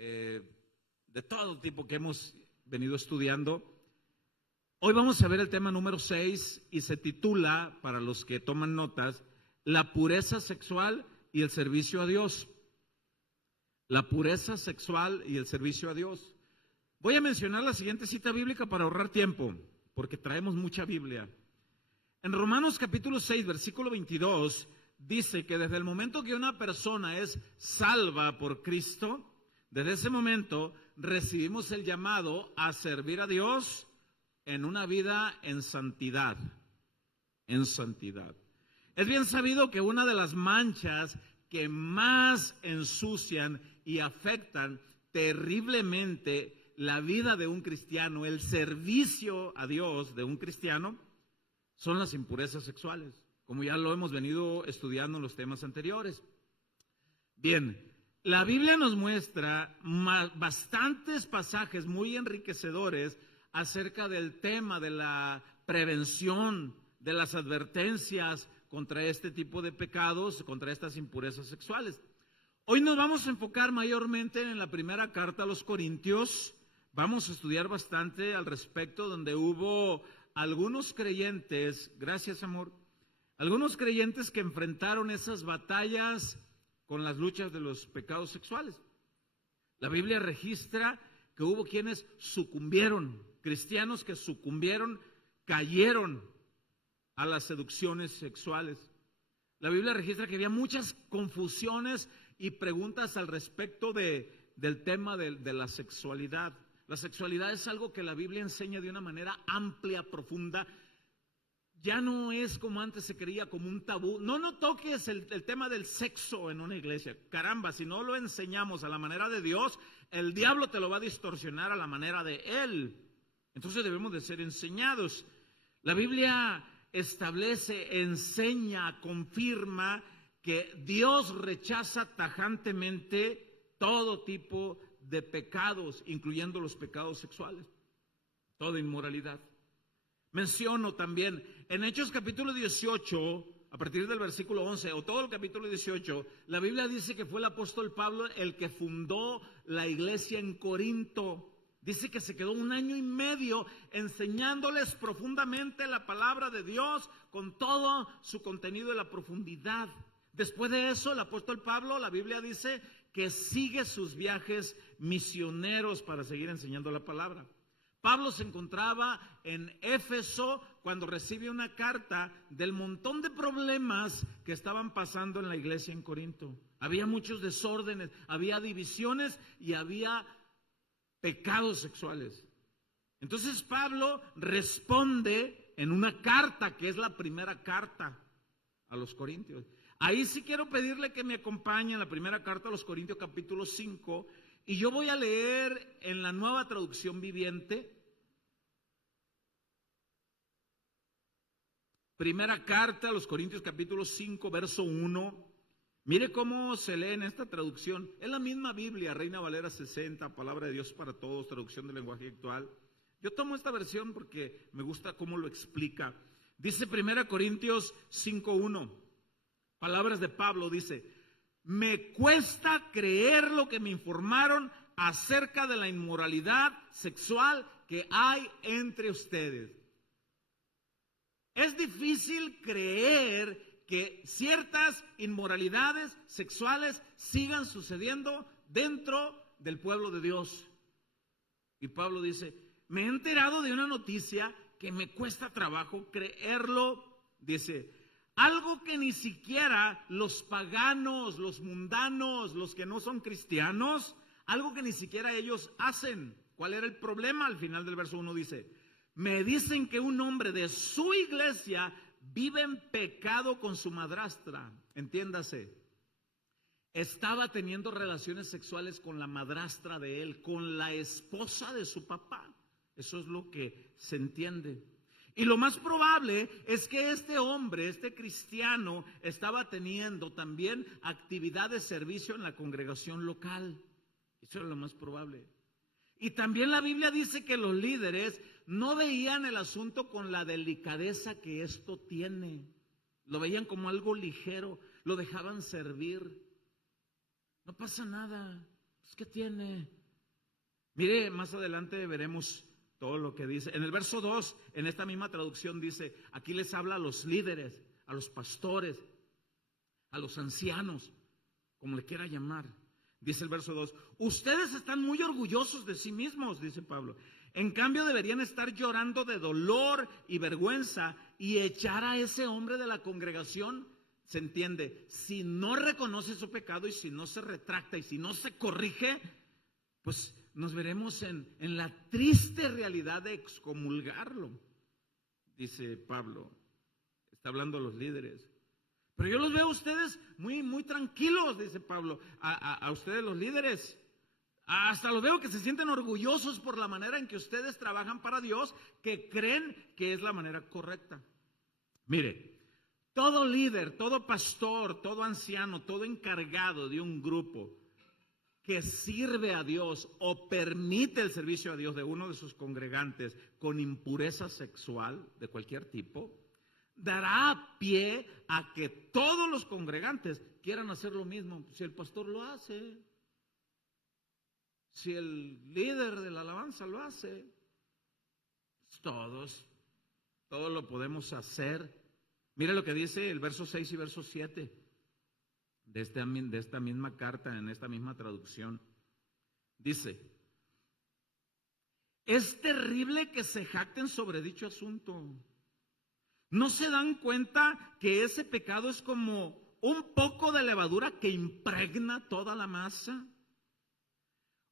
de todo tipo que hemos venido estudiando. Hoy vamos a ver el tema número 6 y se titula, para los que toman notas, la pureza sexual y el servicio a Dios. La pureza sexual y el servicio a Dios. Voy a mencionar la siguiente cita bíblica para ahorrar tiempo, porque traemos mucha Biblia. En Romanos capítulo 6, versículo 22, dice que desde el momento que una persona es salva por Cristo, desde ese momento recibimos el llamado a servir a Dios en una vida en santidad. En santidad. Es bien sabido que una de las manchas que más ensucian y afectan terriblemente la vida de un cristiano, el servicio a Dios de un cristiano, son las impurezas sexuales, como ya lo hemos venido estudiando en los temas anteriores. Bien, la Biblia nos muestra bastantes pasajes muy enriquecedores acerca del tema de la prevención, de las advertencias contra este tipo de pecados, contra estas impurezas sexuales. Hoy nos vamos a enfocar mayormente en la primera carta a los Corintios. Vamos a estudiar bastante al respecto, donde hubo algunos creyentes, gracias amor, algunos creyentes que enfrentaron esas batallas con las luchas de los pecados sexuales. La Biblia registra que hubo quienes sucumbieron, cristianos que sucumbieron, cayeron a las seducciones sexuales. La Biblia registra que había muchas confusiones y preguntas al respecto del tema de la sexualidad. La sexualidad es algo que la Biblia enseña de una manera amplia, profunda. Ya no es como antes se creía, como un tabú. No toques el tema del sexo en una iglesia. Caramba, si no lo enseñamos a la manera de Dios, el diablo te lo va a distorsionar a la manera de Él. Entonces debemos de ser enseñados. La Biblia establece, enseña, confirma que Dios rechaza tajantemente todo tipo de pecados, incluyendo los pecados sexuales, toda inmoralidad. Menciono también en Hechos capítulo 18, a partir del versículo 11, o todo el capítulo 18, la Biblia dice que fue el apóstol Pablo el que fundó la iglesia en Corinto. Dice que se quedó 1 año y medio enseñándoles profundamente la palabra de Dios con todo su contenido y la profundidad. Después de eso, el apóstol Pablo, la Biblia dice que sigue sus viajes misioneros para seguir enseñando la palabra. Pablo se encontraba en Éfeso cuando recibe una carta del montón de problemas que estaban pasando en la iglesia en Corinto. Había muchos desórdenes, había divisiones y había pecados sexuales. Entonces Pablo responde en una carta que es la primera carta a los Corintios. Ahí sí quiero pedirle que me acompañe en la primera carta a los Corintios capítulo 5 y yo voy a leer en la Nueva Traducción Viviente. Primera carta a los Corintios capítulo 5 verso 1. Mire cómo se lee en esta traducción. Es la misma Biblia, Reina Valera 60, Palabra de Dios para Todos, traducción del lenguaje actual. Yo tomo esta versión porque me gusta cómo lo explica. Dice 1 Corintios 5:1. Palabras de Pablo, dice: me cuesta creer lo que me informaron acerca de la inmoralidad sexual que hay entre ustedes. Es difícil creer que ciertas inmoralidades sexuales sigan sucediendo dentro del pueblo de Dios. Y Pablo dice: me he enterado de una noticia que me cuesta trabajo creerlo. Dice: algo que ni siquiera los paganos, los mundanos, los que no son cristianos, algo que ni siquiera ellos hacen. ¿Cuál era el problema? Al final del verso 1 dice: me dicen que un hombre de su iglesia vive en pecado con su madrastra. Entiéndase, estaba teniendo relaciones sexuales con la madrastra de él, con la esposa de su papá. Eso es lo que se entiende. Y lo más probable es que este hombre, este cristiano, estaba teniendo también actividad de servicio en la congregación local. Eso era lo más probable. Y también la Biblia dice que los líderes no veían el asunto con la delicadeza que esto tiene. Lo veían como algo ligero, lo dejaban servir. No pasa nada. Pues, ¿qué tiene? Mire, más adelante veremos todo lo que dice. En el verso 2, en esta misma traducción dice, aquí les habla a los líderes, a los pastores, a los ancianos, como le quiera llamar. Dice el verso 2, ustedes están muy orgullosos de sí mismos, dice Pablo. En cambio deberían estar llorando de dolor y vergüenza y echar a ese hombre de la congregación. Se entiende, si no reconoce su pecado y si no se retracta y si no se corrige, pues nos veremos en la triste realidad de excomulgarlo, dice Pablo. Está hablando a los líderes. Pero yo los veo a ustedes muy tranquilos, dice Pablo, a ustedes los líderes. Hasta los veo que se sienten orgullosos por la manera en que ustedes trabajan para Dios, que creen que es la manera correcta. Mire, todo líder, todo pastor, todo anciano, todo encargado de un grupo que sirve a Dios o permite el servicio a Dios de uno de sus congregantes con impureza sexual de cualquier tipo, dará pie a que todos los congregantes quieran hacer lo mismo. Si el pastor lo hace, si el líder de la alabanza lo hace, pues todos lo podemos hacer. Mire lo que dice el verso 6 y verso 7 de esta misma carta, en esta misma traducción. Dice, es terrible que se jacten sobre dicho asunto. ¿No se dan cuenta que ese pecado es como un poco de levadura que impregna toda la masa?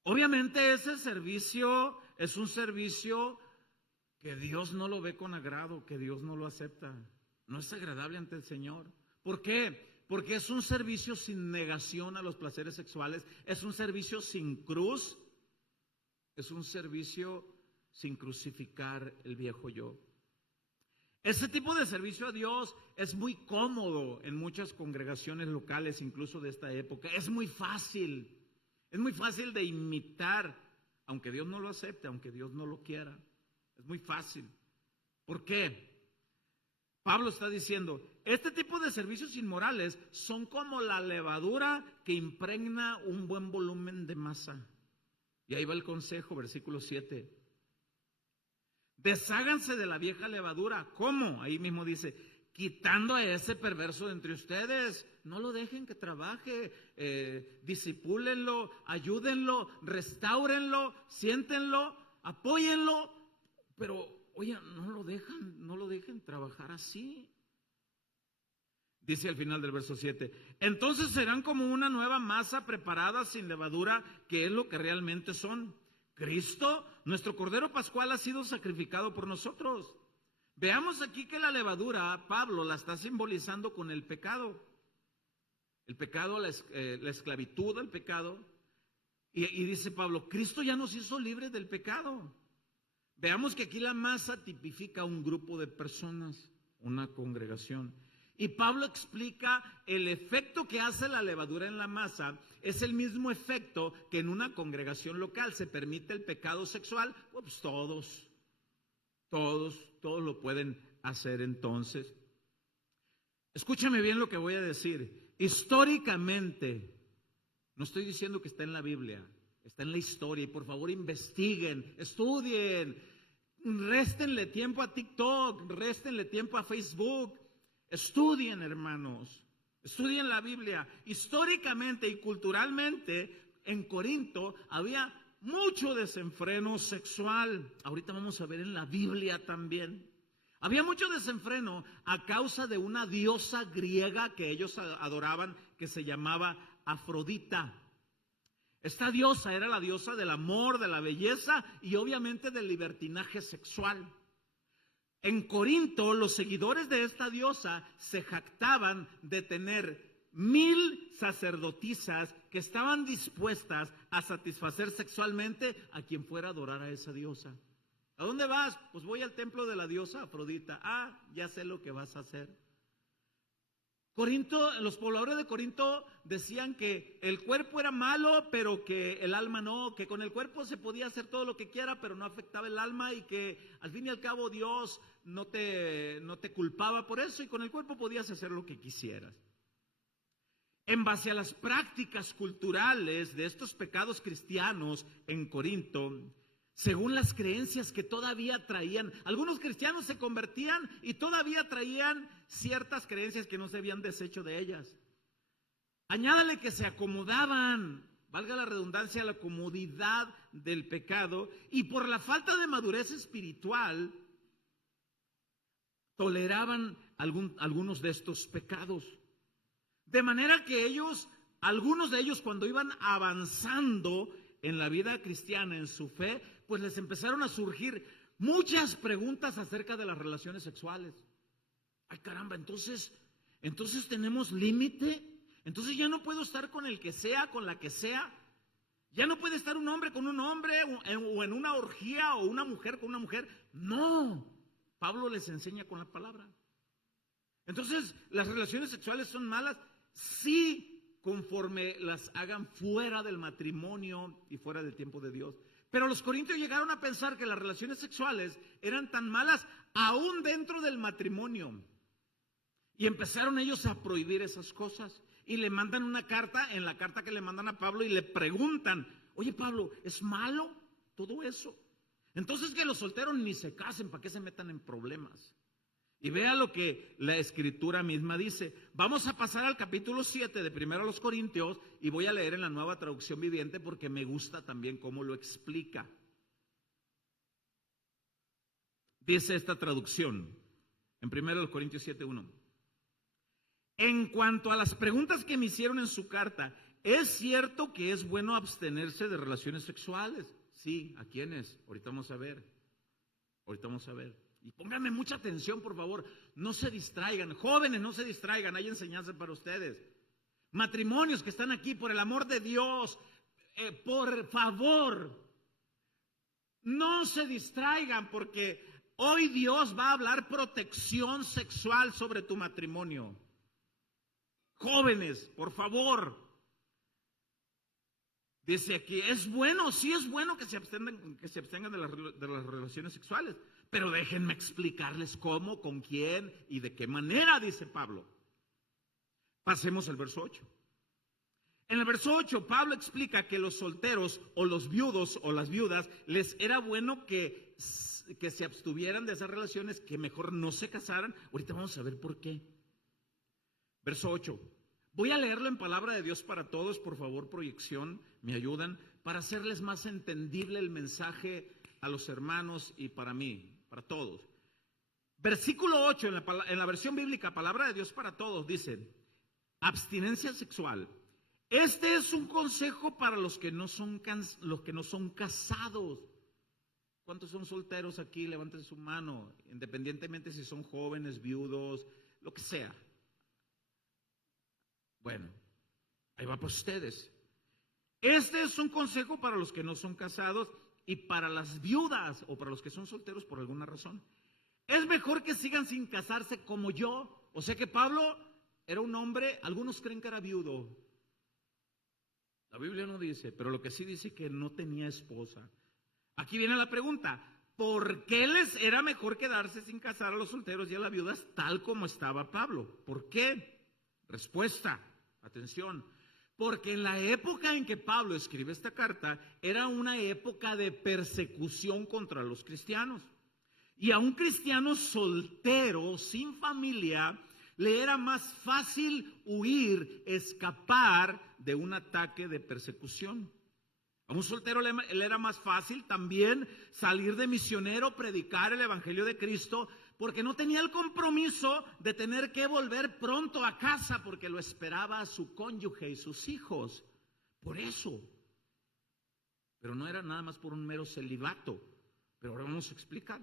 Obviamente ese servicio es un servicio que Dios no lo ve con agrado, que Dios no lo acepta. No es agradable ante el Señor. ¿Por qué? Porque es un servicio sin negación a los placeres sexuales, es un servicio sin cruz, es un servicio sin crucificar el viejo yo. Ese tipo de servicio a Dios es muy cómodo en muchas congregaciones locales, incluso de esta época. Es muy fácil de imitar, aunque Dios no lo acepte, aunque Dios no lo quiera. Es muy fácil. ¿Por qué? Pablo está diciendo, este tipo de servicios inmorales son como la levadura que impregna un buen volumen de masa. Y ahí va el consejo, versículo 7. Desháganse de la vieja levadura. ¿Cómo? Ahí mismo dice, quitando a ese perverso de entre ustedes. No lo dejen que trabaje, disipúlenlo, ayúdenlo, restáurenlo, siéntenlo, apóyenlo, pero oye, no lo dejen trabajar así. Dice al final del verso 7, entonces serán como una nueva masa preparada sin levadura, que es lo que realmente son. Cristo, nuestro Cordero Pascual, ha sido sacrificado por nosotros. Veamos aquí que la levadura, Pablo la está simbolizando con el pecado. El pecado, la esclavitud del pecado. Y dice Pablo, Cristo ya nos hizo libres del pecado. Veamos que aquí la masa tipifica un grupo de personas, una congregación. Y Pablo explica el efecto que hace la levadura en la masa. Es el mismo efecto que en una congregación local se permite el pecado sexual. Pues todos lo pueden hacer entonces. Escúchame bien lo que voy a decir. Históricamente, no estoy diciendo que está en la Biblia, está en la historia. Y por favor investiguen, estudien, réstenle tiempo a TikTok, réstenle tiempo a Facebook. Estudien, hermanos, estudien la Biblia. Históricamente y culturalmente en Corinto había mucho desenfreno sexual. Ahorita vamos a ver en la Biblia también. Había mucho desenfreno a causa de una diosa griega que ellos adoraban, que se llamaba Afrodita. Esta diosa era la diosa del amor, de la belleza y obviamente del libertinaje sexual. En Corinto, los seguidores de esta diosa se jactaban de tener 1000 sacerdotisas que estaban dispuestas a satisfacer sexualmente a quien fuera a adorar a esa diosa. ¿A dónde vas? Pues voy al templo de la diosa Afrodita. Ah, ya sé lo que vas a hacer. Corinto, los pobladores de Corinto decían que el cuerpo era malo, pero que el alma no, que con el cuerpo se podía hacer todo lo que quiera, pero no afectaba el alma y que al fin y al cabo Dios no te culpaba por eso y con el cuerpo podías hacer lo que quisieras. en base a las prácticas culturales de estos pecados cristianos en Corinto, según las creencias que todavía traían. Algunos cristianos se convertían y todavía traían ciertas creencias que no se habían deshecho de ellas. Añádale que se acomodaban, valga la redundancia, a la comodidad del pecado, y por la falta de madurez espiritual toleraban algunos de estos pecados. De manera que algunos de ellos, cuando iban avanzando en la vida cristiana, en su fe, pues les empezaron a surgir muchas preguntas acerca de las relaciones sexuales. Ay, caramba, entonces tenemos límite. Entonces ya no puedo estar con el que sea, con la que sea. Ya no puede estar un hombre con un hombre o en una orgía, o una mujer con una mujer. No, Pablo les enseña con la palabra. Entonces, ¿las relaciones sexuales son malas? Sí, conforme las hagan fuera del matrimonio y fuera del tiempo de Dios. Pero los corintios llegaron a pensar que las relaciones sexuales eran tan malas aún dentro del matrimonio. Y empezaron ellos a prohibir esas cosas. Y le mandan una carta, en la carta que le mandan a Pablo, y le preguntan: oye, Pablo, ¿es malo todo eso? Entonces que los solteros ni se casen, ¿para qué se metan en problemas? Y vea lo que la Escritura misma dice. Vamos a pasar al capítulo 7 de 1 Corintios, y voy a leer en la Nueva Traducción Viviente porque me gusta también cómo lo explica. Dice esta traducción en 1 Corintios 7:1. En cuanto a las preguntas que me hicieron en su carta, ¿es cierto que es bueno abstenerse de relaciones sexuales? Sí, ¿a quiénes? Ahorita vamos a ver. Y pónganme mucha atención, por favor. No se distraigan. Jóvenes, no se distraigan. Hay enseñanza para ustedes. Matrimonios que están aquí, por el amor de Dios, por favor, no se distraigan, porque hoy Dios va a hablar protección sexual sobre tu matrimonio. Jóvenes, por favor. Dice aquí, es bueno, sí es bueno que se abstengan de las relaciones sexuales, pero déjenme explicarles cómo, con quién y de qué manera, dice Pablo. Pasemos al verso 8. En el verso 8, Pablo explica que los solteros o los viudos o las viudas les era bueno que se abstuvieran de esas relaciones, que mejor no se casaran. Ahorita vamos a ver por qué. Verso 8. Voy a leerlo en palabra de Dios para todos. Por favor, proyección, me ayudan para hacerles más entendible el mensaje a los hermanos y para mí, para todos. Versículo 8 en la versión bíblica, palabra de Dios para todos, dice: abstinencia sexual. Este es un consejo para los que no son casados. ¿Cuántos son solteros aquí? Levanten su mano, independientemente si son jóvenes, viudos, lo que sea. Bueno, ahí va para ustedes. Este es un consejo para los que no son casados y para las viudas o para los que son solteros por alguna razón. Es mejor que sigan sin casarse como yo. O sea que Pablo era un hombre, algunos creen que era viudo. La Biblia no dice, pero lo que sí dice que no tenía esposa. Aquí viene la pregunta: ¿por qué les era mejor quedarse sin casar a los solteros y a las viudas tal como estaba Pablo? ¿Por qué? Respuesta, atención, porque en la época en que Pablo escribe esta carta era una época de persecución contra los cristianos. Y a un cristiano soltero, sin familia, le era más fácil huir, escapar de un ataque de persecución. A un soltero le era más fácil también salir de misionero, predicar el evangelio de Cristo, porque no tenía el compromiso de tener que volver pronto a casa, porque lo esperaba a su cónyuge y sus hijos. Por eso. Pero no era nada más por un mero celibato. Pero ahora vamos a explicar.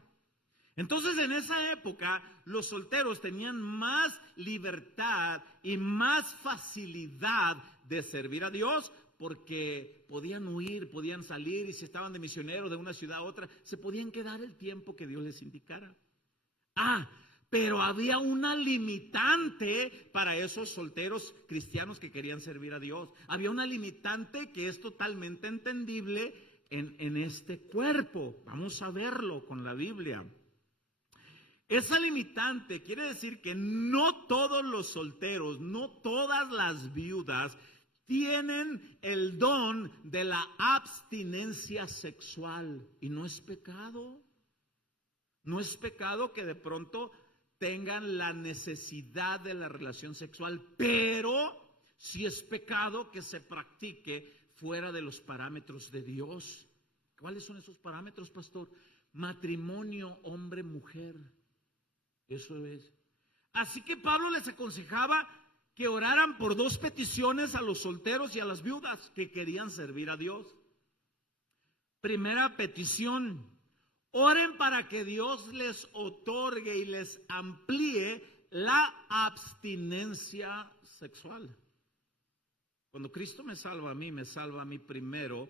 Entonces, en esa época, los solteros tenían más libertad y más facilidad de servir a Dios, porque podían huir, podían salir, y si estaban de misioneros de una ciudad a otra, se podían quedar el tiempo que Dios les indicara. Pero había una limitante para esos solteros cristianos que querían servir a Dios. Había una limitante que es totalmente entendible en este cuerpo. Vamos a verlo con la Biblia. Esa limitante quiere decir que no todos los solteros, no todas las viudas tienen el don de la abstinencia sexual. Y no es pecado. No es pecado que de pronto tengan la necesidad de la relación sexual, pero sí es pecado que se practique fuera de los parámetros de Dios. ¿Cuáles son esos parámetros, pastor? Matrimonio, hombre-mujer. Eso es. Así que Pablo les aconsejaba que oraran por dos peticiones a los solteros y a las viudas que querían servir a Dios. Primera petición: oren para que Dios les otorgue y les amplíe la abstinencia sexual. Cuando Cristo me salva a mí primero,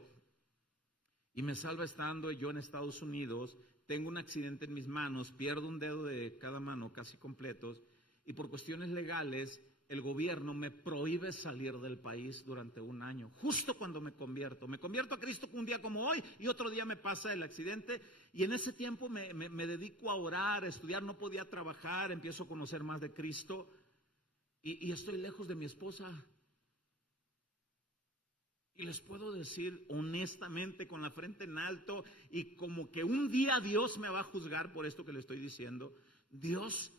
y me salva estando yo en Estados Unidos. Tengo un accidente en mis manos, pierdo un dedo de cada mano casi completos, y por cuestiones legales el gobierno me prohíbe salir del país durante un año, justo cuando me convierto a Cristo un día como hoy, y otro día me pasa el accidente, y en ese tiempo me dedico a orar, a estudiar, no podía trabajar, empiezo a conocer más de Cristo, y estoy lejos de mi esposa. Y les puedo decir honestamente, con la frente en alto, y como que un día Dios me va a juzgar por esto que le estoy diciendo, Dios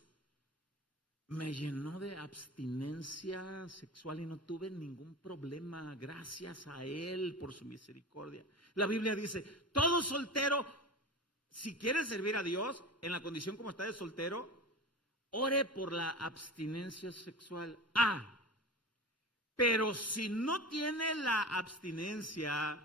me llenó de abstinencia sexual y no tuve ningún problema, gracias a Él por su misericordia. La Biblia dice, todo soltero, si quiere servir a Dios, en la condición como está de soltero, ore por la abstinencia sexual. Pero si no tiene la abstinencia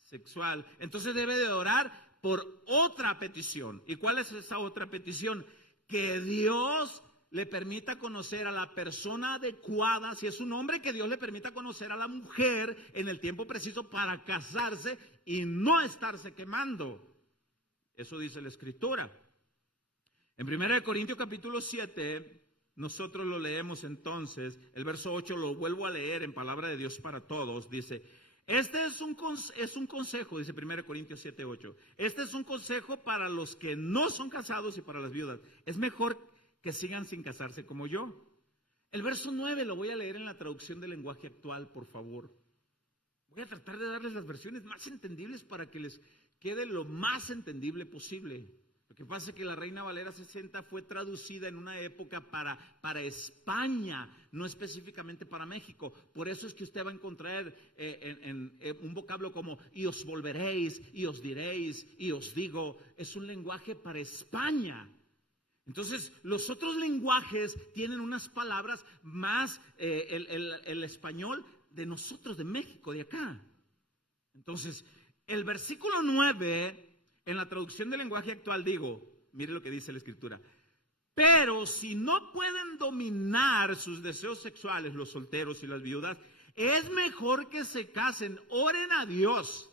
sexual, entonces debe de orar por otra petición. ¿Y cuál es esa otra petición? Que Dios le permita conocer a la persona adecuada, si es un hombre, que Dios le permita conocer a la mujer en el tiempo preciso para casarse y no estarse quemando. Eso dice la Escritura. En 1 Corintios capítulo 7... nosotros lo leemos entonces, el verso 8 lo vuelvo a leer en palabra de Dios para todos, dice, este es un consejo, dice 1 Corintios 7:8, este es un consejo para los que no son casados y para las viudas, es mejor que sigan sin casarse como yo. El verso 9 lo voy a leer en la traducción del lenguaje actual, por favor. Voy a tratar de darles las versiones más entendibles para que les quede lo más entendible posible. Lo que pasa es que la Reina Valera 60 fue traducida en una época para España, no específicamente para México. Por eso es que usted va a encontrar en un vocablo como y os volveréis, y os diréis, y os digo. Es un lenguaje para España. Entonces, los otros lenguajes tienen unas palabras más, el español de nosotros, de México, de acá. Entonces, el versículo 9... en la traducción del lenguaje actual mire lo que dice la Escritura. Pero si no pueden dominar sus deseos sexuales, los solteros y las viudas, es mejor que se casen. Oren a Dios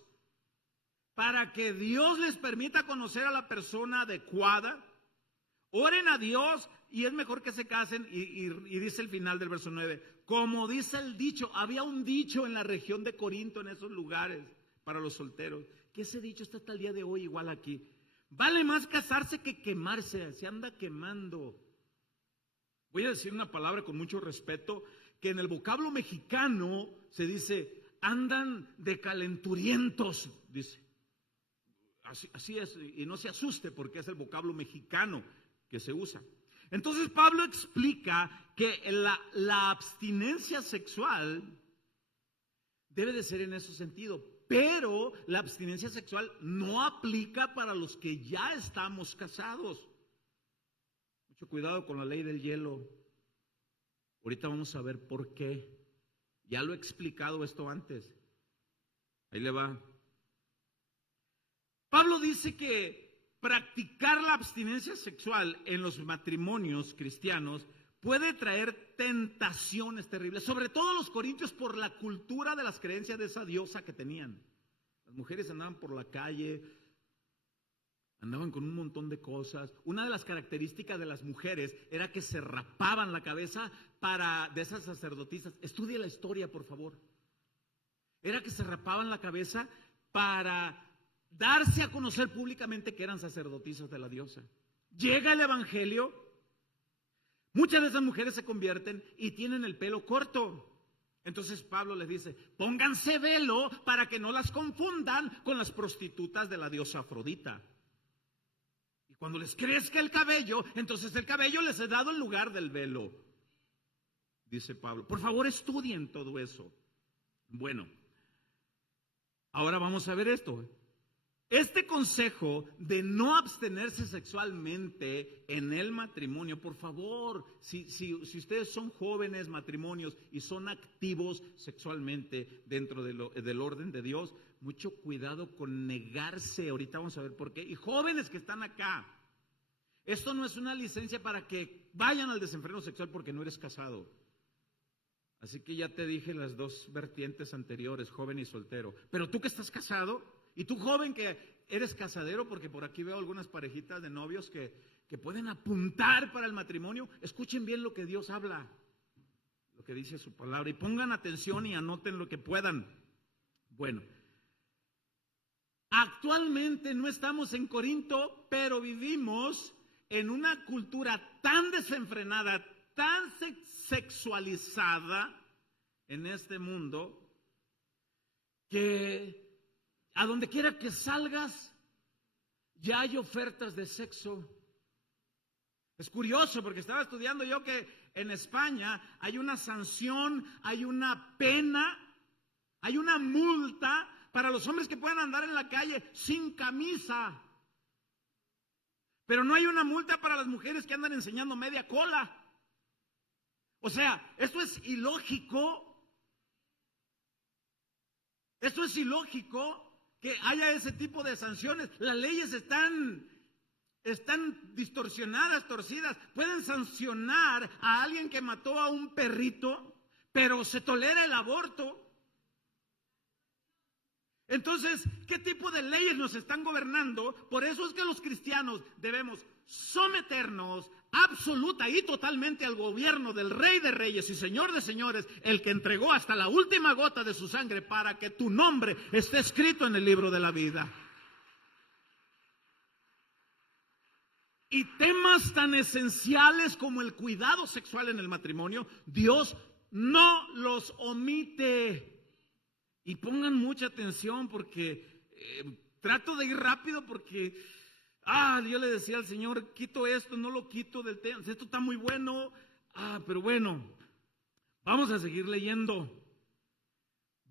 para que Dios les permita conocer a la persona adecuada. Oren a Dios y es mejor que se casen. Y dice el final del verso 9, como dice el dicho, había un dicho en la región de Corinto, en esos lugares, para los solteros, que ese dicho está hasta el día de hoy igual aquí. Vale más casarse que quemarse, se anda quemando. Voy a decir una palabra con mucho respeto, que en el vocablo mexicano se dice, andan de calenturientos, dice. Así es, y no se asuste porque es el vocablo mexicano que se usa. Entonces Pablo explica que la abstinencia sexual debe de ser en ese sentido. Pero la abstinencia sexual no aplica para los que ya estamos casados. Mucho cuidado con la ley del hielo. Ahorita vamos a ver por qué. Ya lo he explicado esto antes. Ahí le va. Pablo dice que practicar la abstinencia sexual en los matrimonios cristianos puede traer tentaciones terribles, sobre todo los corintios por la cultura de las creencias de esa diosa que tenían. Las mujeres andaban por la calle, andaban con un montón de cosas. Una de las características de las mujeres era que se rapaban la cabeza de esas sacerdotisas. Estudie la historia, por favor. Era que se rapaban la cabeza para darse a conocer públicamente que eran sacerdotisas de la diosa. llega el evangelio, muchas de esas mujeres se convierten y tienen el pelo corto. Entonces Pablo les dice, pónganse velo para que no las confundan con las prostitutas de la diosa Afrodita. Y cuando les crezca el cabello, entonces el cabello les es dado en lugar del velo. Dice Pablo, por favor estudien todo eso. Bueno, ahora vamos a ver esto. Este consejo de no abstenerse sexualmente en el matrimonio, por favor, si ustedes son jóvenes matrimonios y son activos sexualmente dentro del orden de Dios, mucho cuidado con negarse. Ahorita vamos a ver por qué. Y jóvenes que están acá, esto no es una licencia para que vayan al desenfreno sexual porque no eres casado. Así que ya te dije las dos vertientes anteriores, joven y soltero. Pero tú que estás casado, y tú joven que eres casadero, porque por aquí veo algunas parejitas de novios que pueden apuntar para el matrimonio, escuchen bien lo que Dios habla, lo que dice su palabra, y pongan atención y anoten lo que puedan. Bueno, actualmente no estamos en Corinto, pero vivimos en una cultura tan desenfrenada, tan sexualizada en este mundo, que a donde quiera que salgas ya hay ofertas de sexo. Es curioso porque estaba estudiando yo que en España hay una sanción, hay una pena, hay una multa para los hombres que puedan andar en la calle sin camisa. Pero no hay una multa para las mujeres que andan enseñando media cola. O sea, esto es ilógico. Esto es ilógico que haya ese tipo de sanciones. Las leyes están distorsionadas, torcidas. Pueden sancionar a alguien que mató a un perrito, pero se tolera el aborto. Entonces, ¿qué tipo de leyes nos están gobernando? Por eso es que los cristianos debemos someternos absoluta y totalmente al gobierno del Rey de Reyes y Señor de Señores, el que entregó hasta la última gota de su sangre para que tu nombre esté escrito en el libro de la vida. Y temas tan esenciales como el cuidado sexual en el matrimonio, Dios no los omite. Y pongan mucha atención porque trato de ir rápido porque yo le decía al Señor, quito esto, no lo quito del tema, esto está muy bueno, pero bueno, vamos a seguir leyendo.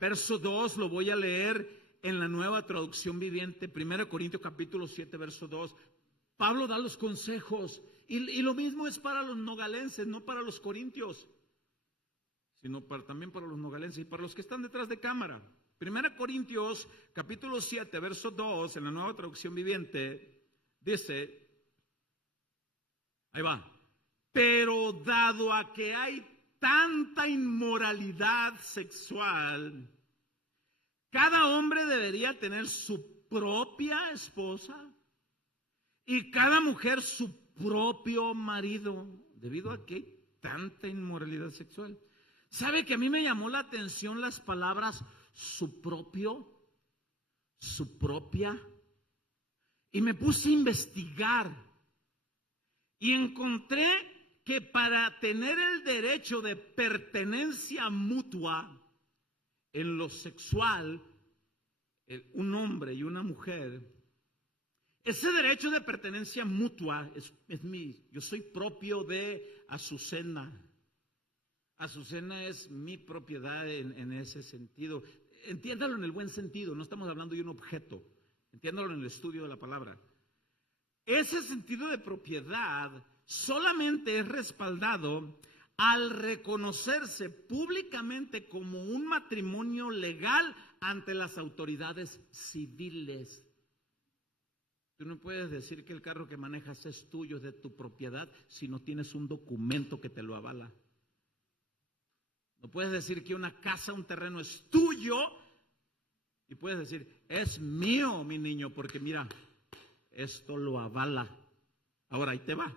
Verso 2 lo voy a leer en la Nueva Traducción Viviente, 1 Corintios capítulo 7, verso 2. Pablo da los consejos y lo mismo es para los nogalenses, no para los corintios, sino también para los nogalenses y para los que están detrás de cámara. 1 Corintios capítulo 7, verso 2, en la Nueva Traducción Viviente, dice, ahí va, pero dado a que hay tanta inmoralidad sexual, cada hombre debería tener su propia esposa y cada mujer su propio marido, debido a que hay tanta inmoralidad sexual. ¿Sabe que a mí me llamó la atención las palabras su propio, su propia? Y me puse a investigar y encontré que para tener el derecho de pertenencia mutua en lo sexual, un hombre y una mujer, ese derecho de pertenencia mutua es mío. Yo soy propio de Azucena. Azucena es mi propiedad en ese sentido. Entiéndalo en el buen sentido, no estamos hablando de un objeto. Entiéndalo en el estudio de la palabra. Ese sentido de propiedad solamente es respaldado al reconocerse públicamente como un matrimonio legal ante las autoridades civiles. Tú no puedes decir que el carro que manejas es tuyo, es de tu propiedad, si no tienes un documento que te lo avala. No puedes decir que una casa, un terreno es tuyo y puedes decir, es mío, mi niño, porque mira, esto lo avala. Ahora ahí te va.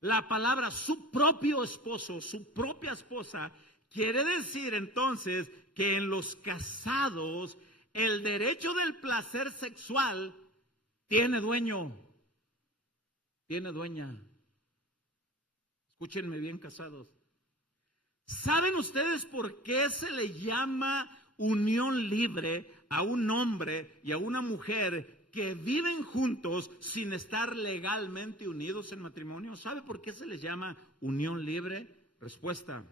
La palabra su propio esposo, su propia esposa, quiere decir entonces que en los casados el derecho del placer sexual tiene dueño. tiene dueña. Escúchenme bien, casados. ¿Saben ustedes por qué se le llama unión libre a un hombre y a una mujer que viven juntos sin estar legalmente unidos en matrimonio? ¿Sabe por qué se les llama unión libre? Respuesta: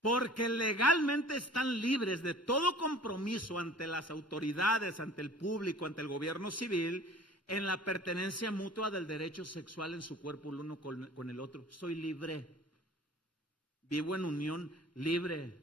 porque legalmente están libres de todo compromiso ante las autoridades, ante el público, ante el gobierno civil, en la pertenencia mutua del derecho sexual en su cuerpo el uno con el otro. Soy libre, vivo en unión libre.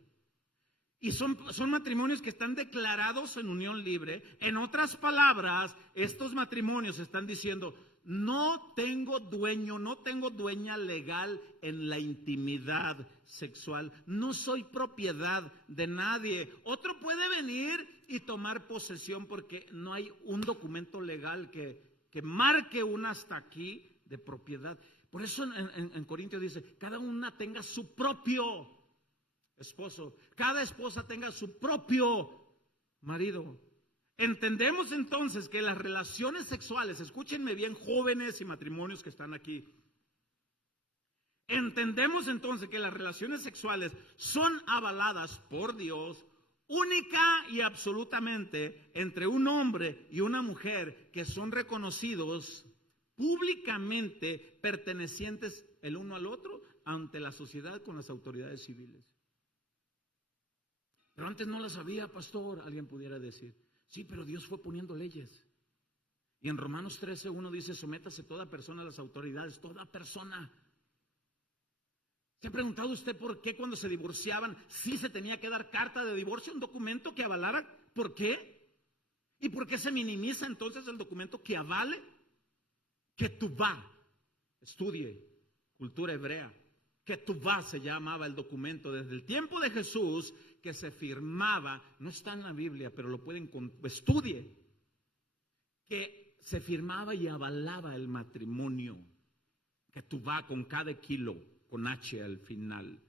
Y son matrimonios que están declarados en unión libre. En otras palabras, estos matrimonios están diciendo: no tengo dueño, no tengo dueña legal en la intimidad sexual. No soy propiedad de nadie. Otro puede venir y tomar posesión porque no hay un documento legal que marque un hasta aquí de propiedad. Por eso en Corintios dice: cada una tenga su propio esposo, cada esposa tenga su propio marido. Entendemos entonces que las relaciones sexuales, escúchenme bien, jóvenes y matrimonios que están aquí, entendemos entonces que las relaciones sexuales son avaladas por Dios única y absolutamente entre un hombre y una mujer que son reconocidos públicamente pertenecientes el uno al otro ante la sociedad con las autoridades civiles. Pero antes no las había, pastor, alguien pudiera decir. Sí, pero Dios fue poniendo leyes. Y en Romanos 13:1 dice: sométase toda persona a las autoridades, toda persona. ¿Se ha preguntado usted por qué cuando se divorciaban sí se tenía que dar carta de divorcio, un documento que avalara? ¿Por qué? ¿Y por qué se minimiza entonces el documento que avale? Ketubá, estudie cultura hebrea. Ketubá se llamaba el documento desde el tiempo de Jesús, que se firmaba, no está en la Biblia, pero lo pueden, estudie, que se firmaba y avalaba el matrimonio. Ketubá con cada kilo, con H al final.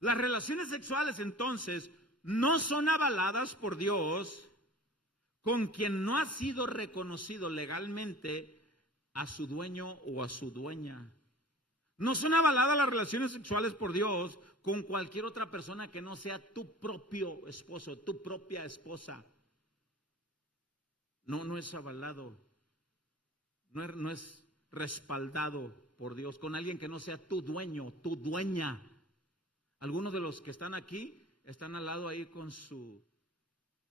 Las relaciones sexuales entonces no son avaladas por Dios con quien no ha sido reconocido legalmente a su dueño o a su dueña. No son avaladas las relaciones sexuales por Dios con cualquier otra persona que no sea tu propio esposo, tu propia esposa. No es avalado, no es respaldado por Dios con alguien que no sea tu dueño, tu dueña. Algunos de los que están aquí están al lado ahí con su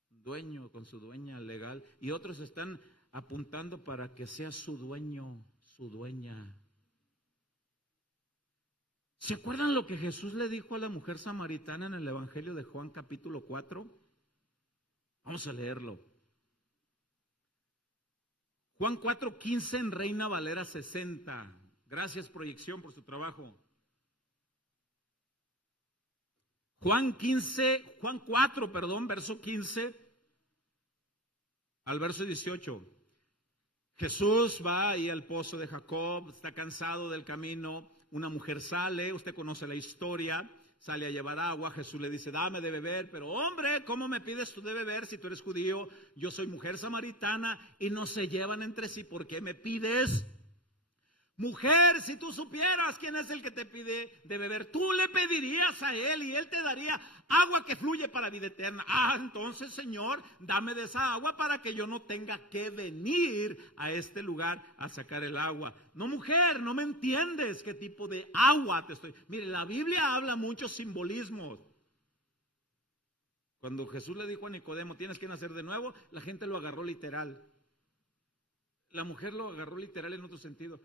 dueño, con su dueña legal, y otros están apuntando para que sea su dueño, su dueña. ¿Se acuerdan lo que Jesús le dijo a la mujer samaritana en el Evangelio de Juan capítulo 4? Vamos a leerlo. Juan 4:15 en Reina Valera 60. Gracias, proyección, por su trabajo. Juan 4, verso 15 al verso 18. Jesús va ahí al pozo de Jacob, está cansado del camino. Una mujer sale, usted conoce la historia, sale a llevar agua. Jesús le dice: dame de beber. Pero hombre, ¿cómo me pides tú de beber si tú eres judío? Yo soy mujer samaritana. Y no se llevan entre sí. ¿Por qué me pides? Mujer, si tú supieras quién es el que te pide de beber, tú le pedirías a él y él te daría agua que fluye para vida eterna. Entonces, Señor, dame de esa agua para que yo no tenga que venir a este lugar a sacar el agua. No, mujer, no me entiendes qué tipo de agua te estoy. Mire, la Biblia habla muchos simbolismos. Cuando Jesús le dijo a Nicodemo: tienes que nacer de nuevo, la gente lo agarró literal. La mujer lo agarró literal en otro sentido.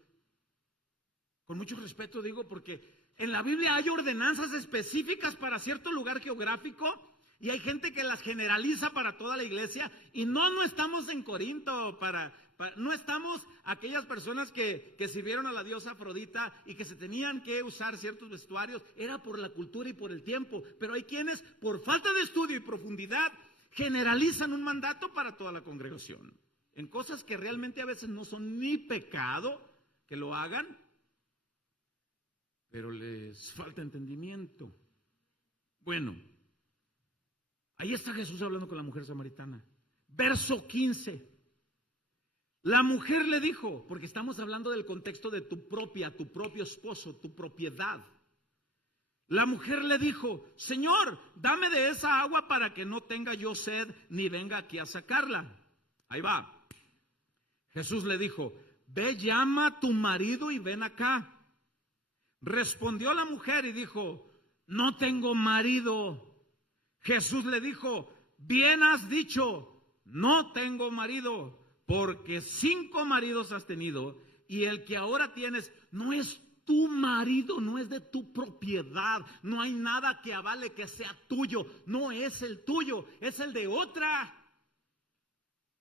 Con mucho respeto digo, porque en la Biblia hay ordenanzas específicas para cierto lugar geográfico y hay gente que las generaliza para toda la iglesia. Y no estamos en Corinto no estamos aquellas personas que sirvieron a la diosa Afrodita y que se tenían que usar ciertos vestuarios. Era por la cultura y por el tiempo. Pero hay quienes, por falta de estudio y profundidad, generalizan un mandato para toda la congregación en cosas que realmente a veces no son ni pecado que lo hagan, pero les falta entendimiento. Bueno, ahí está Jesús hablando con la mujer samaritana. Verso 15. La mujer le dijo, porque estamos hablando del contexto de tu propio esposo, tu propiedad. La mujer le dijo, Señor, dame de esa agua para que no tenga yo sed ni venga aquí a sacarla. Ahí va. Jesús le dijo, ve, llama a tu marido y ven acá. Respondió la mujer y dijo, no tengo marido. Jesús le dijo, bien has dicho, no tengo marido, porque 5 maridos has tenido y el que ahora tienes no es tu marido, no es de tu propiedad, no hay nada que avale que sea tuyo, no es el tuyo, es el de otra.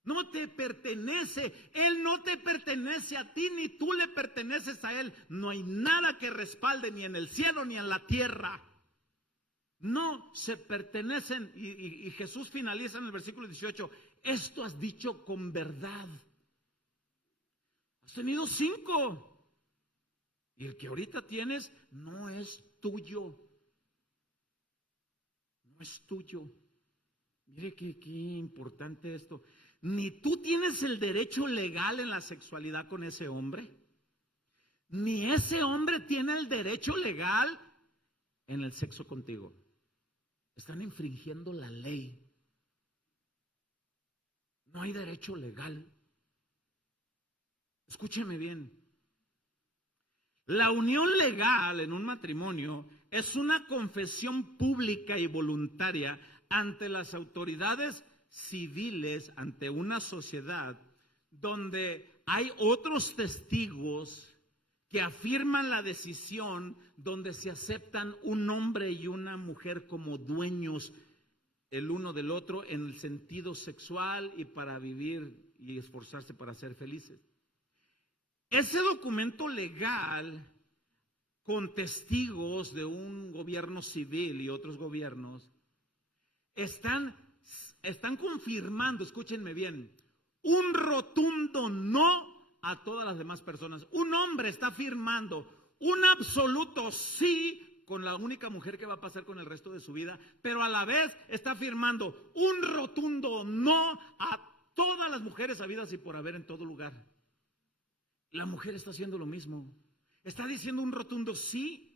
No te pertenece, él no te pertenece a ti, ni tú le perteneces a él. No hay nada que respalde ni en el cielo ni en la tierra. No se pertenecen. Y Jesús finaliza en el versículo 18, esto has dicho con verdad. Has tenido 5. Y el que ahorita tienes no es tuyo. No es tuyo. Mire qué importante esto. Ni tú tienes el derecho legal en la sexualidad con ese hombre, ni ese hombre tiene el derecho legal en el sexo contigo. Están infringiendo la ley. No hay derecho legal. Escúcheme bien. La unión legal en un matrimonio es una confesión pública y voluntaria ante las autoridades civiles, ante una sociedad donde hay otros testigos que afirman la decisión, donde se aceptan un hombre y una mujer como dueños el uno del otro en el sentido sexual y para vivir y esforzarse para ser felices. Ese documento legal con testigos de un gobierno civil y otros gobiernos están confirmando, escúchenme bien, un rotundo no a todas las demás personas. Un hombre está firmando un absoluto sí con la única mujer que va a pasar con el resto de su vida, pero a la vez está firmando un rotundo no a todas las mujeres habidas y por haber en todo lugar. La mujer está haciendo lo mismo. Está diciendo un rotundo sí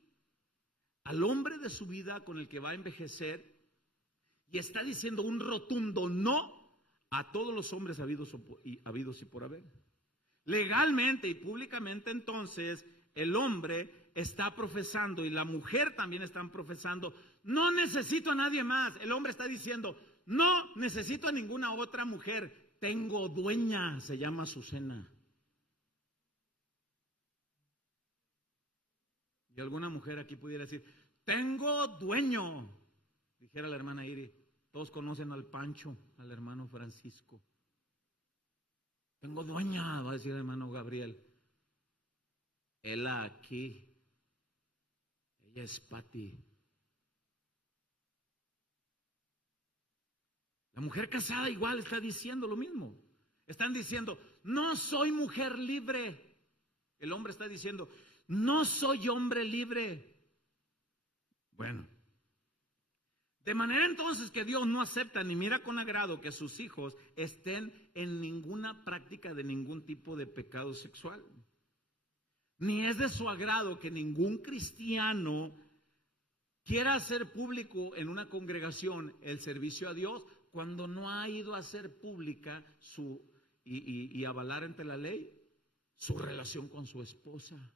al hombre de su vida con el que va a envejecer y está diciendo un rotundo no a todos los hombres habidos y por haber. Legalmente y públicamente entonces el hombre está profesando y la mujer también están profesando, no necesito a nadie más. El hombre está diciendo, no necesito a ninguna otra mujer, tengo dueña, se llama Azucena. Y alguna mujer aquí pudiera decir, tengo dueño, dijera la hermana Iri. Todos conocen al Pancho, al hermano Francisco. Tengo dueña, va a decir el hermano Gabriel. Él aquí, ella es Pati. La mujer casada igual está diciendo lo mismo. Están diciendo, no soy mujer libre. El hombre está diciendo, no soy hombre libre. Bueno, de manera entonces que Dios no acepta ni mira con agrado que sus hijos estén en ninguna práctica de ningún tipo de pecado sexual. Ni es de su agrado que ningún cristiano quiera hacer público en una congregación el servicio a Dios cuando no ha ido a hacer pública y avalar ante la ley su relación con su esposa.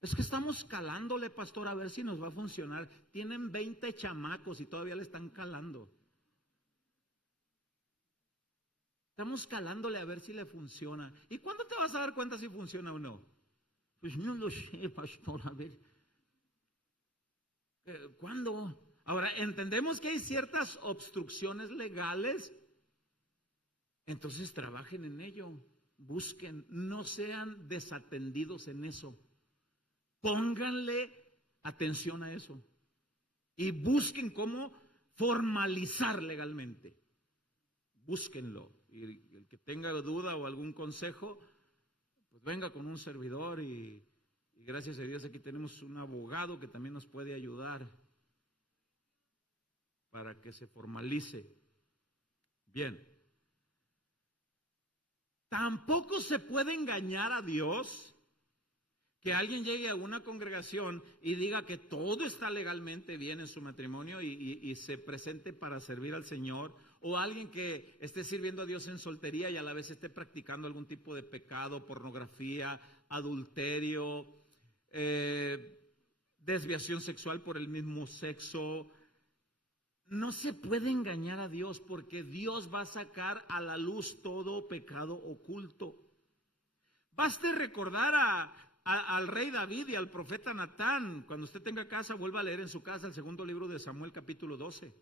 Es que estamos calándole, pastor, a ver si nos va a funcionar. Tienen 20 chamacos y todavía le están calando. Estamos calándole a ver si le funciona. ¿Y cuándo te vas a dar cuenta si funciona o no? Pues no lo sé, pastor, a ver. ¿Cuándo? Ahora, entendemos que hay ciertas obstrucciones legales. Entonces trabajen en ello. Busquen, no sean desatendidos en eso. Pónganle atención a eso y busquen cómo formalizar legalmente. Búsquenlo. Y el que tenga duda o algún consejo, pues venga con un servidor y gracias a Dios aquí tenemos un abogado que también nos puede ayudar para que se formalice. Bien. Tampoco se puede engañar a Dios. Que alguien llegue a una congregación y diga que todo está legalmente bien en su matrimonio y se presente para servir al Señor, o alguien que esté sirviendo a Dios en soltería y a la vez esté practicando algún tipo de pecado, pornografía, adulterio, desviación sexual por el mismo sexo. No se puede engañar a Dios, porque Dios va a sacar a la luz todo pecado oculto. Baste recordar al rey David y al profeta Natán. Cuando usted tenga casa, vuelva a leer en su casa el segundo libro de Samuel, capítulo 12.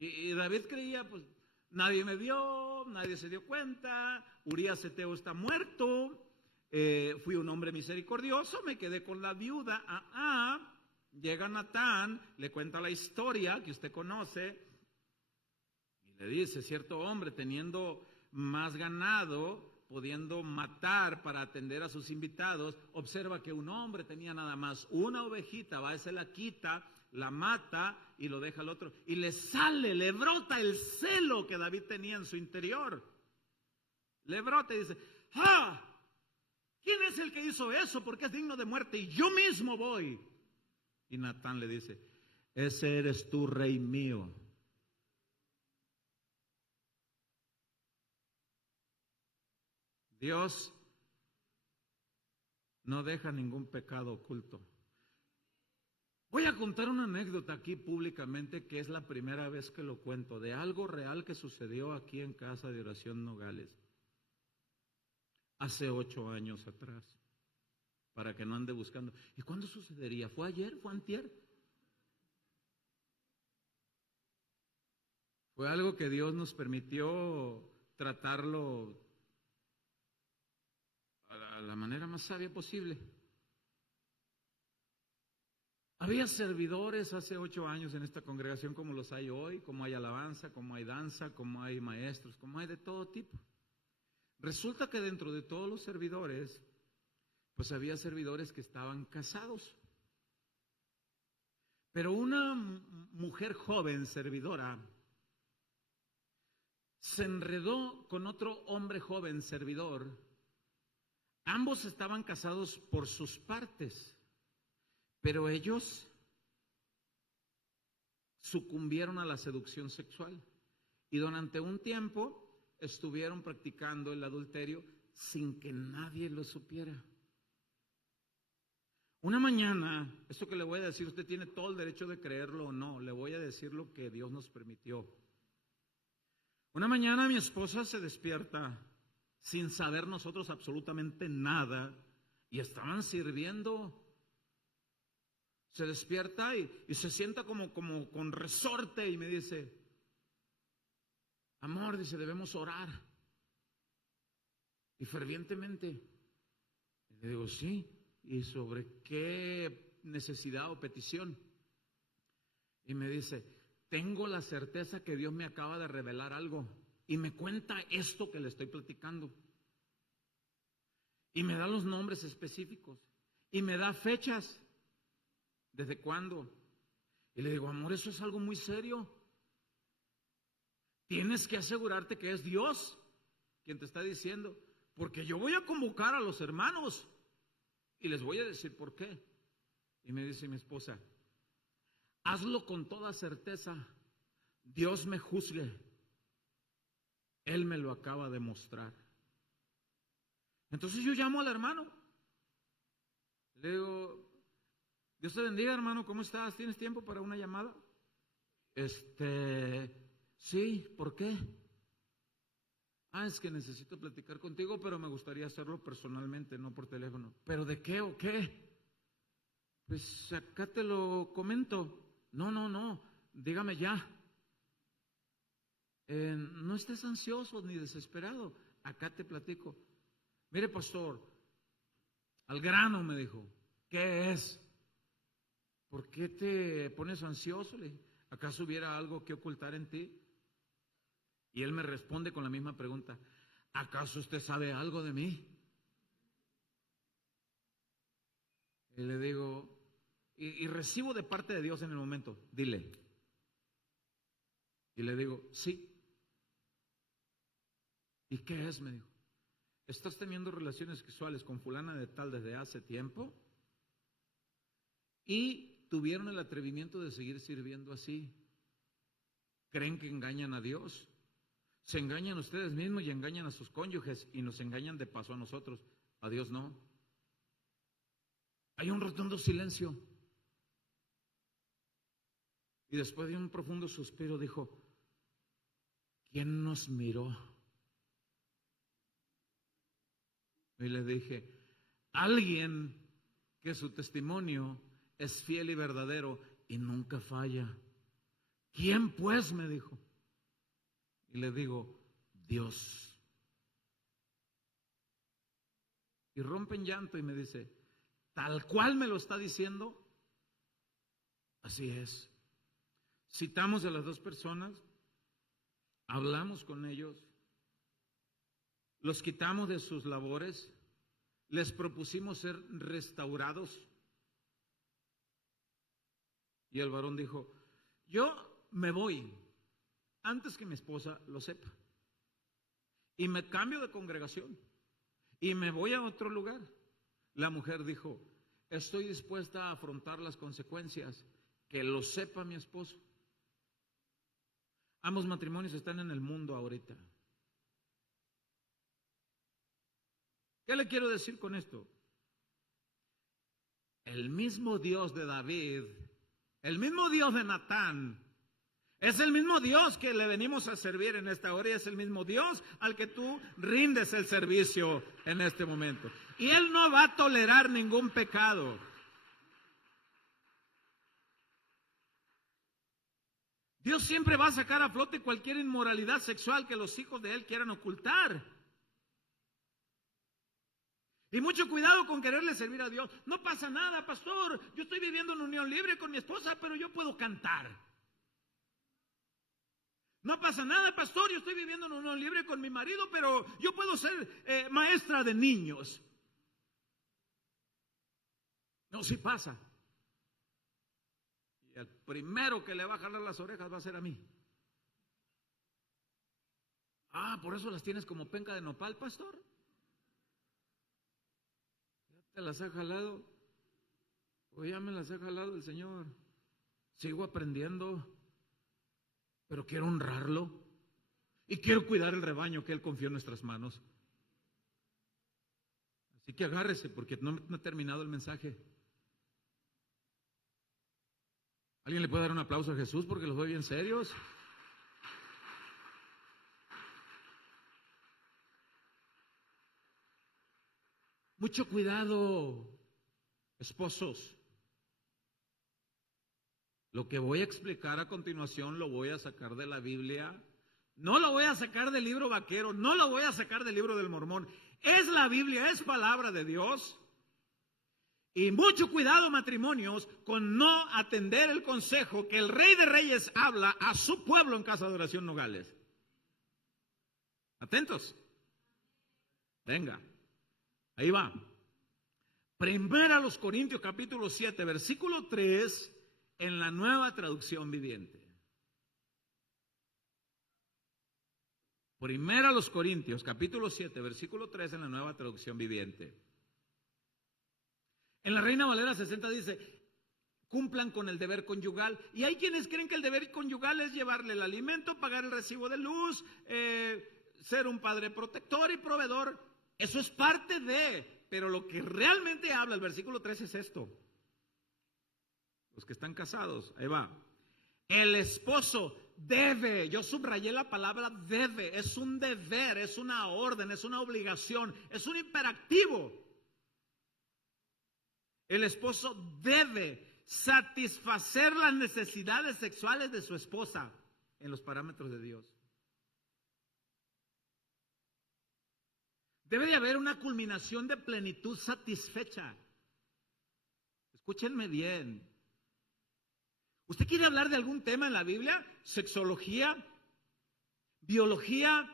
Y David creía, pues, nadie me vio, nadie se dio cuenta, Urías Eteo está muerto, fui un hombre misericordioso, me quedé con la viuda. Llega Natán, le cuenta la historia que usted conoce, y le dice: cierto hombre, teniendo más ganado, pudiendo matar para atender a sus invitados, observa que un hombre tenía nada más una ovejita, va, se la quita, la mata y lo deja al otro, y le brota el celo que David tenía en su interior. Le brota y dice: ¿quién es el que hizo eso? Porque es digno de muerte y yo mismo voy. Y Natán le dice: ese eres tú, rey mío. Dios no deja ningún pecado oculto. Voy a contar una anécdota aquí públicamente, que es la primera vez que lo cuento, de algo real que sucedió aquí en Casa de Oración Nogales, hace 8 años atrás, para que no ande buscando. ¿Y cuándo sucedería? ¿Fue ayer? ¿Fue antier? Fue algo que Dios nos permitió tratarlo a la manera más sabia posible. Había servidores hace 8 años en esta congregación como los hay hoy, como hay alabanza, como hay danza, como hay maestros, como hay de todo tipo. Resulta que dentro de todos los servidores, pues había servidores que estaban casados. Pero una mujer joven servidora se enredó con otro hombre joven servidor. Ambos estaban casados por sus partes, pero ellos sucumbieron a la seducción sexual y durante un tiempo estuvieron practicando el adulterio sin que nadie lo supiera. Una mañana, esto que le voy a decir, usted tiene todo el derecho de creerlo o no, le voy a decir lo que Dios nos permitió. Una mañana mi esposa se despierta sin saber nosotros absolutamente nada, y estaban sirviendo. Se despierta y se sienta como con resorte y me dice: amor, dice, debemos orar. Y fervientemente. Y le digo: sí. ¿Y sobre qué necesidad o petición? Y me dice: tengo la certeza que Dios me acaba de revelar algo. Y me cuenta esto que le estoy platicando. Y me da los nombres específicos. Y me da fechas. ¿Desde cuándo? Y le digo: amor, eso es algo muy serio. Tienes que asegurarte que es Dios quien te está diciendo. Porque yo voy a convocar a los hermanos y les voy a decir por qué. Y me dice mi esposa: hazlo con toda certeza. Dios me juzgue. Él me lo acaba de mostrar. Entonces yo llamo al hermano. Le digo: Dios te bendiga, hermano, ¿cómo estás? ¿Tienes tiempo para una llamada? Sí, ¿por qué? Es que necesito platicar contigo, pero me gustaría hacerlo personalmente, no por teléfono. ¿Pero de qué o qué? Pues acá te lo comento. No, dígame ya. No estés ansioso ni desesperado, acá te platico. Mire, pastor, al grano, me dijo. ¿Qué es? ¿Por qué te pones ansioso? Le dije: ¿acaso hubiera algo que ocultar en ti? Y él me responde con la misma pregunta: ¿acaso usted sabe algo de mí? Y le digo, y recibo de parte de Dios en el momento: dile. Y le digo: sí. ¿Y qué es? Me dijo. ¿Estás teniendo relaciones sexuales con fulana de tal desde hace tiempo? Y tuvieron el atrevimiento de seguir sirviendo así. ¿Creen que engañan a Dios? Se engañan ustedes mismos y engañan a sus cónyuges y nos engañan de paso a nosotros. A Dios no. Hay un rotundo silencio. Y después de un profundo suspiro dijo, ¿quién nos miró? Y le dije, alguien que su testimonio es fiel y verdadero y nunca falla. ¿Quién pues? Me dijo. Y le digo, Dios. Y rompe en llanto y me dice, tal cual me lo está diciendo, así es. Citamos a las dos personas, hablamos con ellos, los quitamos de sus labores, les propusimos ser restaurados. Y el varón dijo, yo me voy antes que mi esposa lo sepa. Y me cambio de congregación y me voy a otro lugar. La mujer dijo, estoy dispuesta a afrontar las consecuencias, que lo sepa mi esposo. Ambos matrimonios están en el mundo ahorita. ¿Qué le quiero decir con esto? El mismo Dios de David, el mismo Dios de Natán, es el mismo Dios que le venimos a servir en esta hora y es el mismo Dios al que tú rindes el servicio en este momento. Y Él no va a tolerar ningún pecado. Dios siempre va a sacar a flote cualquier inmoralidad sexual que los hijos de Él quieran ocultar. Y mucho cuidado con quererle servir a Dios. No pasa nada, pastor. Yo estoy viviendo en unión libre con mi esposa, pero yo puedo cantar. No pasa nada, pastor. Yo estoy viviendo en unión libre con mi marido, pero yo puedo ser maestra de niños. No, sí pasa. Y el primero que le va a jalar las orejas va a ser a mí. Ah, por eso las tienes como penca de nopal, pastor. ¿Te las ha jalado? O ya me las ha jalado el Señor. Sigo aprendiendo, pero quiero honrarlo y quiero cuidar el rebaño que Él confió en nuestras manos. Así que agárrese porque no he terminado el mensaje. ¿Alguien le puede dar un aplauso a Jesús porque los veo bien serios? Mucho cuidado, esposos. Lo que voy a explicar a continuación lo voy a sacar de la Biblia. No lo voy a sacar del libro vaquero, no lo voy a sacar del libro del Mormón. Es la Biblia, es palabra de Dios. Y mucho cuidado, matrimonios, con no atender el consejo que el Rey de Reyes habla a su pueblo en Casa de Oración Nogales. Atentos. Venga. Ahí va. Primera a los Corintios capítulo 7, versículo 3, en la Nueva Traducción Viviente. Primera a los Corintios capítulo 7, versículo 3, en la Nueva Traducción Viviente. En la Reina Valera 60 dice, cumplan con el deber conyugal. Y hay quienes creen que el deber conyugal es llevarle el alimento, pagar el recibo de luz, ser un padre protector y proveedor. Eso es parte de, pero lo que realmente habla el versículo 3 es esto. Los que están casados, ahí va. El esposo debe, yo subrayé la palabra debe, es un deber, es una orden, es una obligación, es un imperativo. El esposo debe satisfacer las necesidades sexuales de su esposa en los parámetros de Dios. Debe de haber una culminación de plenitud satisfecha. Escúchenme bien. ¿Usted quiere hablar de algún tema en la Biblia? Sexología, biología,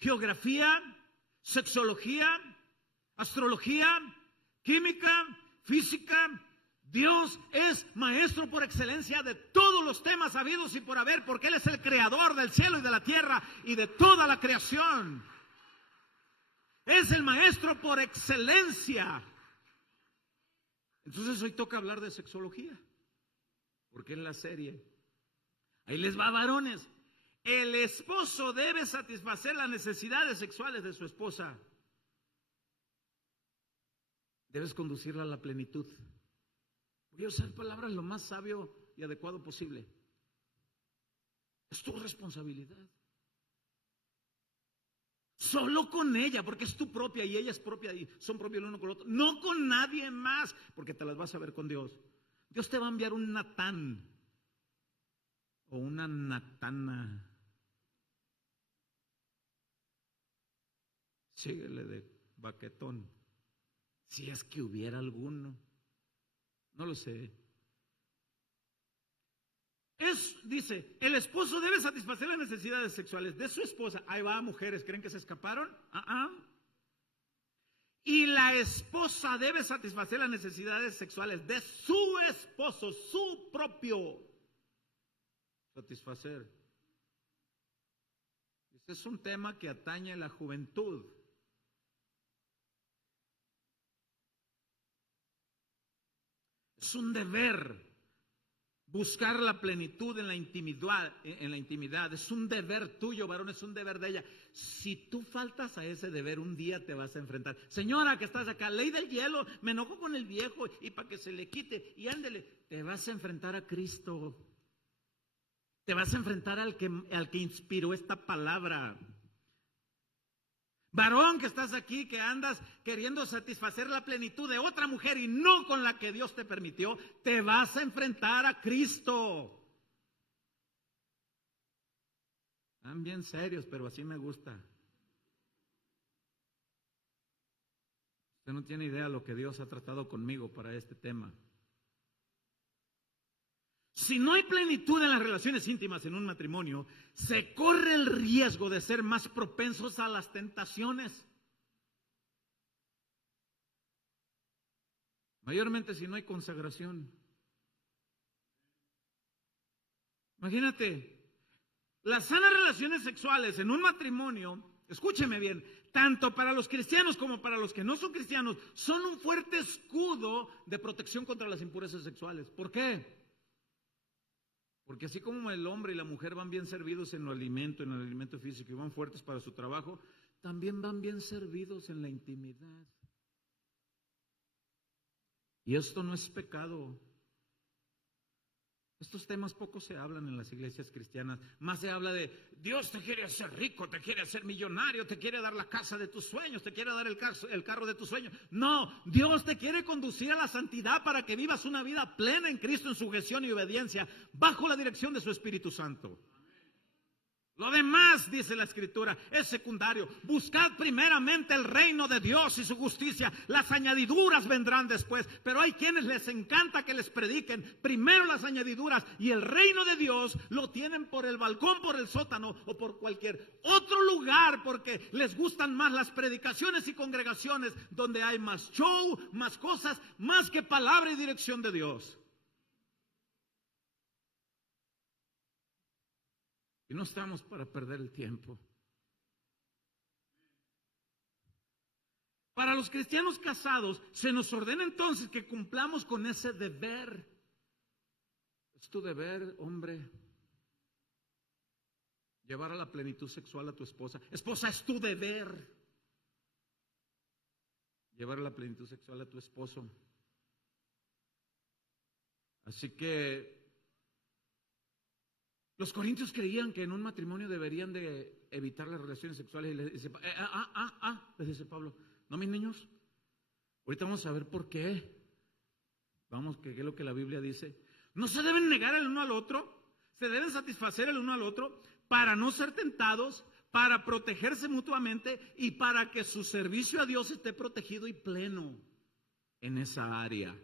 geografía, sexología, astrología, química, física. Dios es maestro por excelencia de todos los temas habidos y por haber, porque Él es el creador del cielo y de la tierra y de toda la creación. es el maestro por excelencia. Entonces hoy toca hablar de sexología, porque en la serie, ahí les va, varones, el esposo debe satisfacer las necesidades sexuales de su esposa. Debes conducirla a la plenitud. Voy a usar palabras lo más sabio y adecuado posible. Es tu responsabilidad. Solo con ella, porque es tu propia y ella es propia y son propios el uno con el otro. No con nadie más, porque te las vas a ver con Dios. Dios te va a enviar un Natán o una Natana. Síguele de baquetón. Si es que hubiera alguno. No lo sé. Dice, el esposo debe satisfacer las necesidades sexuales de su esposa. Ahí va, mujeres, ¿creen que se escaparon? Y la esposa debe satisfacer las necesidades sexuales de su esposo, su propio satisfacer. Este es un tema que atañe a la juventud. Es un deber buscar la plenitud en la intimidad. Es un deber tuyo, varón, es un deber de ella. Si tú faltas a ese deber, un día te vas a enfrentar. Señora, que estás acá, ley del hielo, me enojo con el viejo y para que se le quite, y ándele, te vas a enfrentar a Cristo. Te vas a enfrentar al que inspiró esta palabra. Varón que estás aquí, que andas queriendo satisfacer la plenitud de otra mujer y no con la que Dios te permitió, te vas a enfrentar a Cristo. Están bien serios, pero así me gusta. Usted no tiene idea de lo que Dios ha tratado conmigo para este tema. Si no hay plenitud en las relaciones íntimas en un matrimonio, se corre el riesgo de ser más propensos a las tentaciones. Mayormente si no hay consagración. Imagínate, las sanas relaciones sexuales en un matrimonio, escúcheme bien, tanto para los cristianos como para los que no son cristianos, son un fuerte escudo de protección contra las impurezas sexuales. ¿Por qué? Porque así como el hombre y la mujer van bien servidos en el alimento físico y van fuertes para su trabajo, también van bien servidos en la intimidad. Y esto no es pecado. Estos temas poco se hablan en las iglesias cristianas. Más se habla de Dios te quiere hacer rico, te quiere hacer millonario, te quiere dar la casa de tus sueños, te quiere dar el carro de tus sueños. No, Dios te quiere conducir a la santidad para que vivas una vida plena en Cristo, en sujeción y obediencia, bajo la dirección de su Espíritu Santo. Lo demás, dice la Escritura, es secundario. Buscad primeramente el reino de Dios y su justicia. Las añadiduras vendrán después. Pero hay quienes les encanta que les prediquen primero las añadiduras y el reino de Dios lo tienen por el balcón, por el sótano o por cualquier otro lugar, porque les gustan más las predicaciones y congregaciones donde hay más show, más cosas, más que palabra y dirección de Dios. Y no estamos para perder el tiempo. Para los cristianos casados, se nos ordena entonces que cumplamos con ese deber. Es tu deber, hombre, llevar a la plenitud sexual a tu esposa. Esposa, es tu deber llevar a la plenitud sexual a tu esposo. Así que los corintios creían que en un matrimonio deberían de evitar las relaciones sexuales y les dice Pablo, no, mis niños, ahorita vamos a ver por qué. Vamos, que es lo que la Biblia dice. No se deben negar el uno al otro, se deben satisfacer el uno al otro para no ser tentados, para protegerse mutuamente y para que su servicio a Dios esté protegido y pleno en esa área.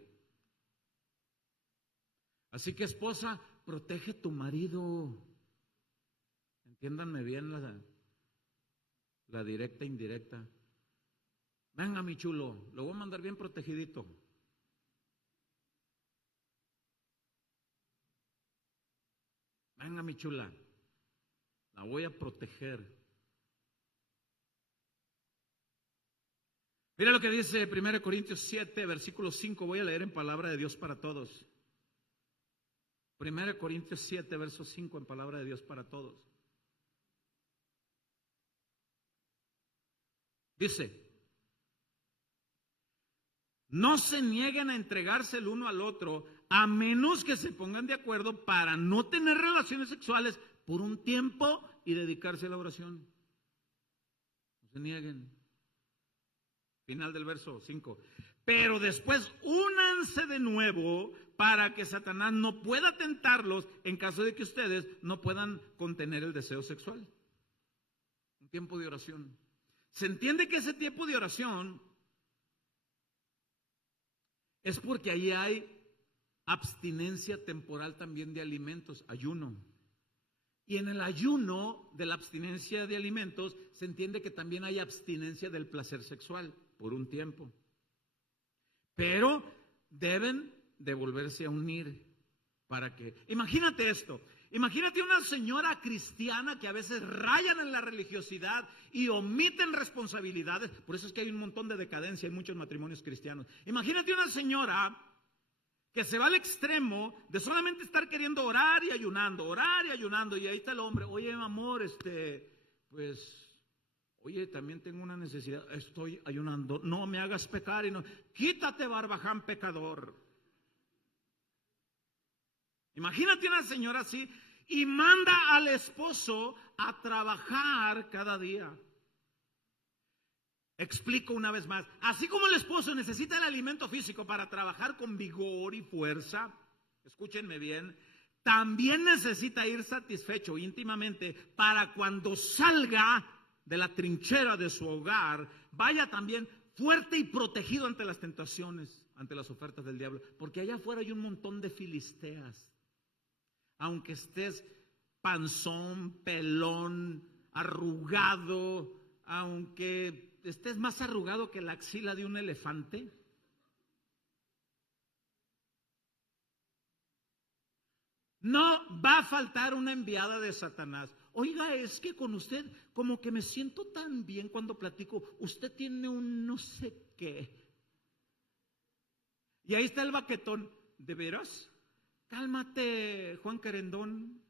Así que, esposa, protege tu marido. Entiéndanme bien la directa e indirecta. Venga, mi chulo, lo voy a mandar bien protegidito. Venga, mi chula, la voy a proteger. Mira lo que dice 1 Corintios 7, versículo 5. Voy a leer en palabra de Dios para todos. 1 Corintios 7, verso 5 en palabra de Dios para todos. Dice: no se nieguen a entregarse el uno al otro, a menos que se pongan de acuerdo para no tener relaciones sexuales por un tiempo y dedicarse a la oración. No se nieguen. Final del verso 5. Pero después únanse de nuevo para que Satanás no pueda tentarlos en caso de que ustedes no puedan contener el deseo sexual. Un tiempo de oración. Se entiende que ese tiempo de oración es porque ahí hay abstinencia temporal también de alimentos, ayuno. Y en el ayuno de la abstinencia de alimentos se entiende que también hay abstinencia del placer sexual por un tiempo. Pero deben de volverse a unir para que... Imagínate esto. Imagínate una señora cristiana que a veces rayan en la religiosidad y omiten responsabilidades. Por eso es que hay un montón de decadencia en muchos matrimonios cristianos. Imagínate una señora que se va al extremo de solamente estar queriendo orar y ayunando, y ahí está el hombre: oye, mi amor, oye, también tengo una necesidad, estoy ayunando, no me hagas pecar, y no, quítate, barbaján pecador. Imagínate una señora así y manda al esposo a trabajar cada día. Explico una vez más: así como el esposo necesita el alimento físico para trabajar con vigor y fuerza, escúchenme bien, también necesita ir satisfecho íntimamente para cuando salga de la trinchera de su hogar, vaya también fuerte y protegido ante las tentaciones, ante las ofertas del diablo. Porque allá afuera hay un montón de filisteas. Aunque estés panzón, pelón, arrugado, aunque estés más arrugado que la axila de un elefante, no va a faltar una enviada de Satanás. Oiga, es que con usted como que me siento tan bien cuando platico, usted tiene un no sé qué. Y ahí está el baquetón: ¿de veras? Cálmate, Juan Querendón.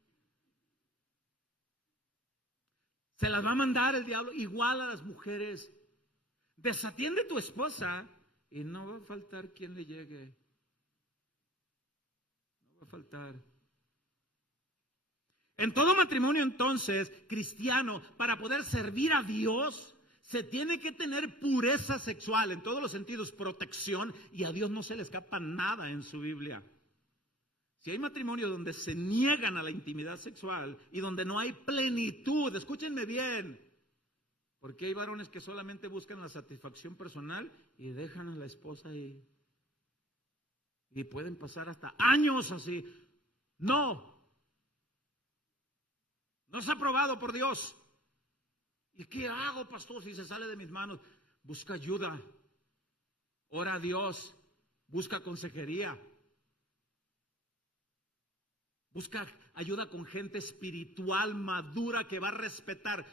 Se las va a mandar el diablo, igual a las mujeres. Desatiende tu esposa y no va a faltar quien le llegue. No va a faltar. En todo matrimonio, entonces, cristiano, para poder servir a Dios, se tiene que tener pureza sexual en todos los sentidos, protección, y a Dios no se le escapa nada en su Biblia. Si hay matrimonios donde se niegan a la intimidad sexual y donde no hay plenitud, escúchenme bien, porque hay varones que solamente buscan la satisfacción personal y dejan a la esposa ahí. Y pueden pasar hasta años así. No es aprobado por Dios. ¿Y qué hago, pastor, si se sale de mis manos? Busca ayuda, ora a Dios, busca consejería. Busca ayuda con gente espiritual, madura, que va a respetar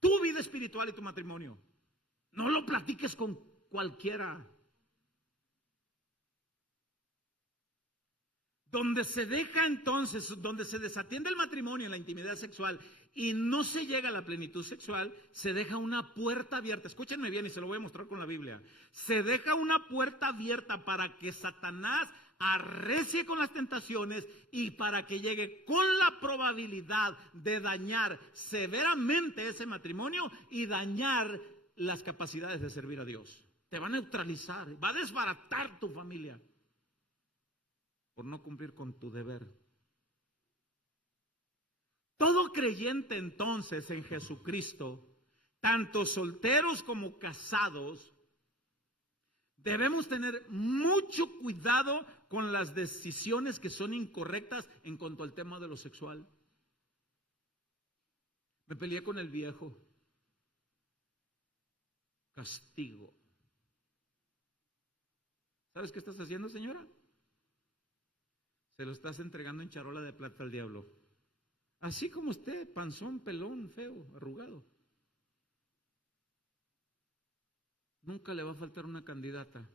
tu vida espiritual y tu matrimonio. No lo platiques con cualquiera. Donde se deja entonces, donde se desatiende el matrimonio en la intimidad sexual y no se llega a la plenitud sexual, se deja una puerta abierta. Escúchenme bien y se lo voy a mostrar con la Biblia. Se deja una puerta abierta para que Satanás arrecie con las tentaciones y para que llegue con la probabilidad de dañar severamente ese matrimonio y dañar las capacidades de servir a Dios. Te va a neutralizar, va a desbaratar tu familia por no cumplir con tu deber. Todo creyente entonces en Jesucristo, tanto solteros como casados, debemos tener mucho cuidado con las decisiones que son incorrectas en cuanto al tema de lo sexual. Me peleé con el viejo. Castigo. ¿Sabes qué estás haciendo, señora? Se lo estás entregando en charola de plata al diablo. Así como usted, panzón, pelón, feo, arrugado. nunca le va a faltar una candidata.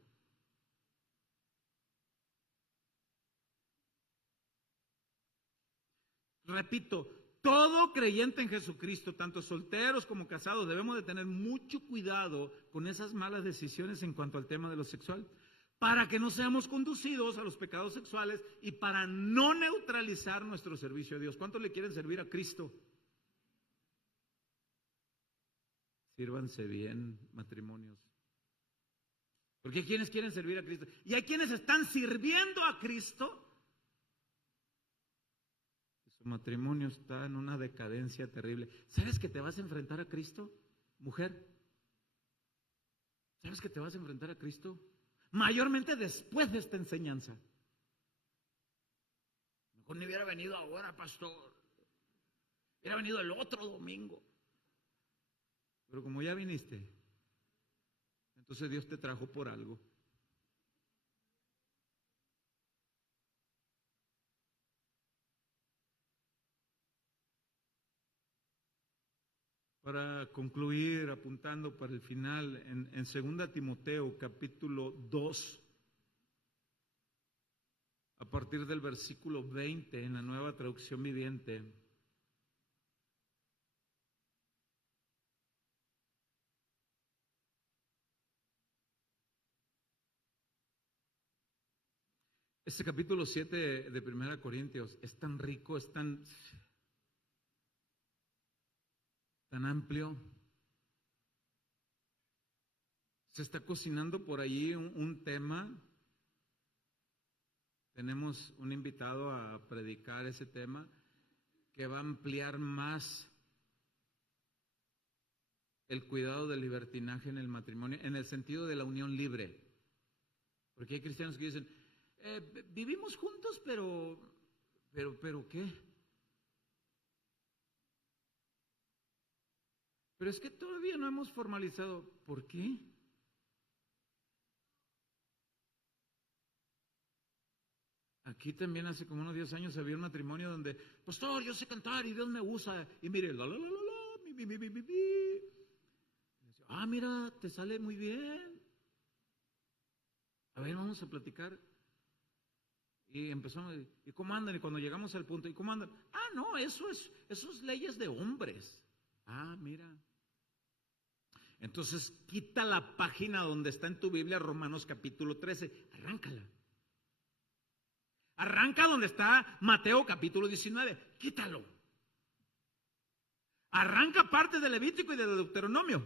Repito, todo creyente en Jesucristo, tanto solteros como casados, debemos de tener mucho cuidado con esas malas decisiones en cuanto al tema de lo sexual, para que no seamos conducidos a los pecados sexuales y para no neutralizar nuestro servicio a Dios. ¿Cuántos le quieren servir a Cristo? Sírvanse bien, matrimonios. Porque hay quienes quieren servir a Cristo y hay quienes están sirviendo a Cristo. Su matrimonio está en una decadencia terrible. ¿Sabes que te vas a enfrentar a Cristo, mujer? ¿Sabes que te vas a enfrentar a Cristo? Mayormente después de esta enseñanza. Mejor ni hubiera venido ahora, pastor. Hubiera venido el otro domingo. Pero como ya viniste, entonces Dios te trajo por algo. Para concluir, apuntando para el final, en 2 Timoteo capítulo 2, a partir del versículo 20 en la Nueva Traducción Viviente, este capítulo 7 de 1 Corintios es tan rico, es tan amplio. Se está cocinando por allí un tema. Tenemos un invitado a predicar ese tema que va a ampliar más el cuidado del libertinaje en el matrimonio, en el sentido de la unión libre. Porque hay cristianos que dicen, vivimos juntos, pero ¿qué? Pero es que todavía no hemos formalizado. ¿Por qué? Aquí también hace como unos 10 años había un matrimonio donde, pastor, yo sé cantar y Dios me usa. Y mire, ah, mira, te sale muy bien. A ver, vamos a platicar. Y empezamos, ¿y cómo andan? Y cuando llegamos al punto, ¿y cómo andan? Ah, no, eso es leyes de hombres. Ah, mira. Entonces, quita la página donde está en tu Biblia Romanos capítulo 13, arráncala. Arranca donde está Mateo capítulo 19, quítalo. Arranca parte de Levítico y de Deuteronomio.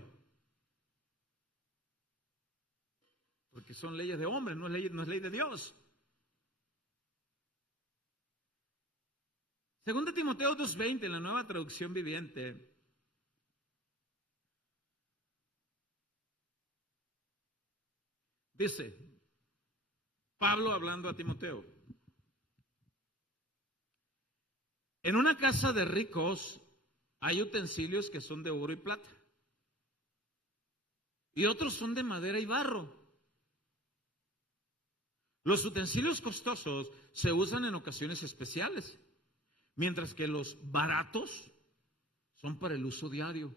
Porque son leyes de hombres, no es ley de Dios. 2 Timoteo 2:20 en la Nueva Traducción Viviente. Dice, Pablo hablando a Timoteo, en una casa de ricos hay utensilios que son de oro y plata, y otros son de madera y barro. Los utensilios costosos se usan en ocasiones especiales, mientras que los baratos son para el uso diario.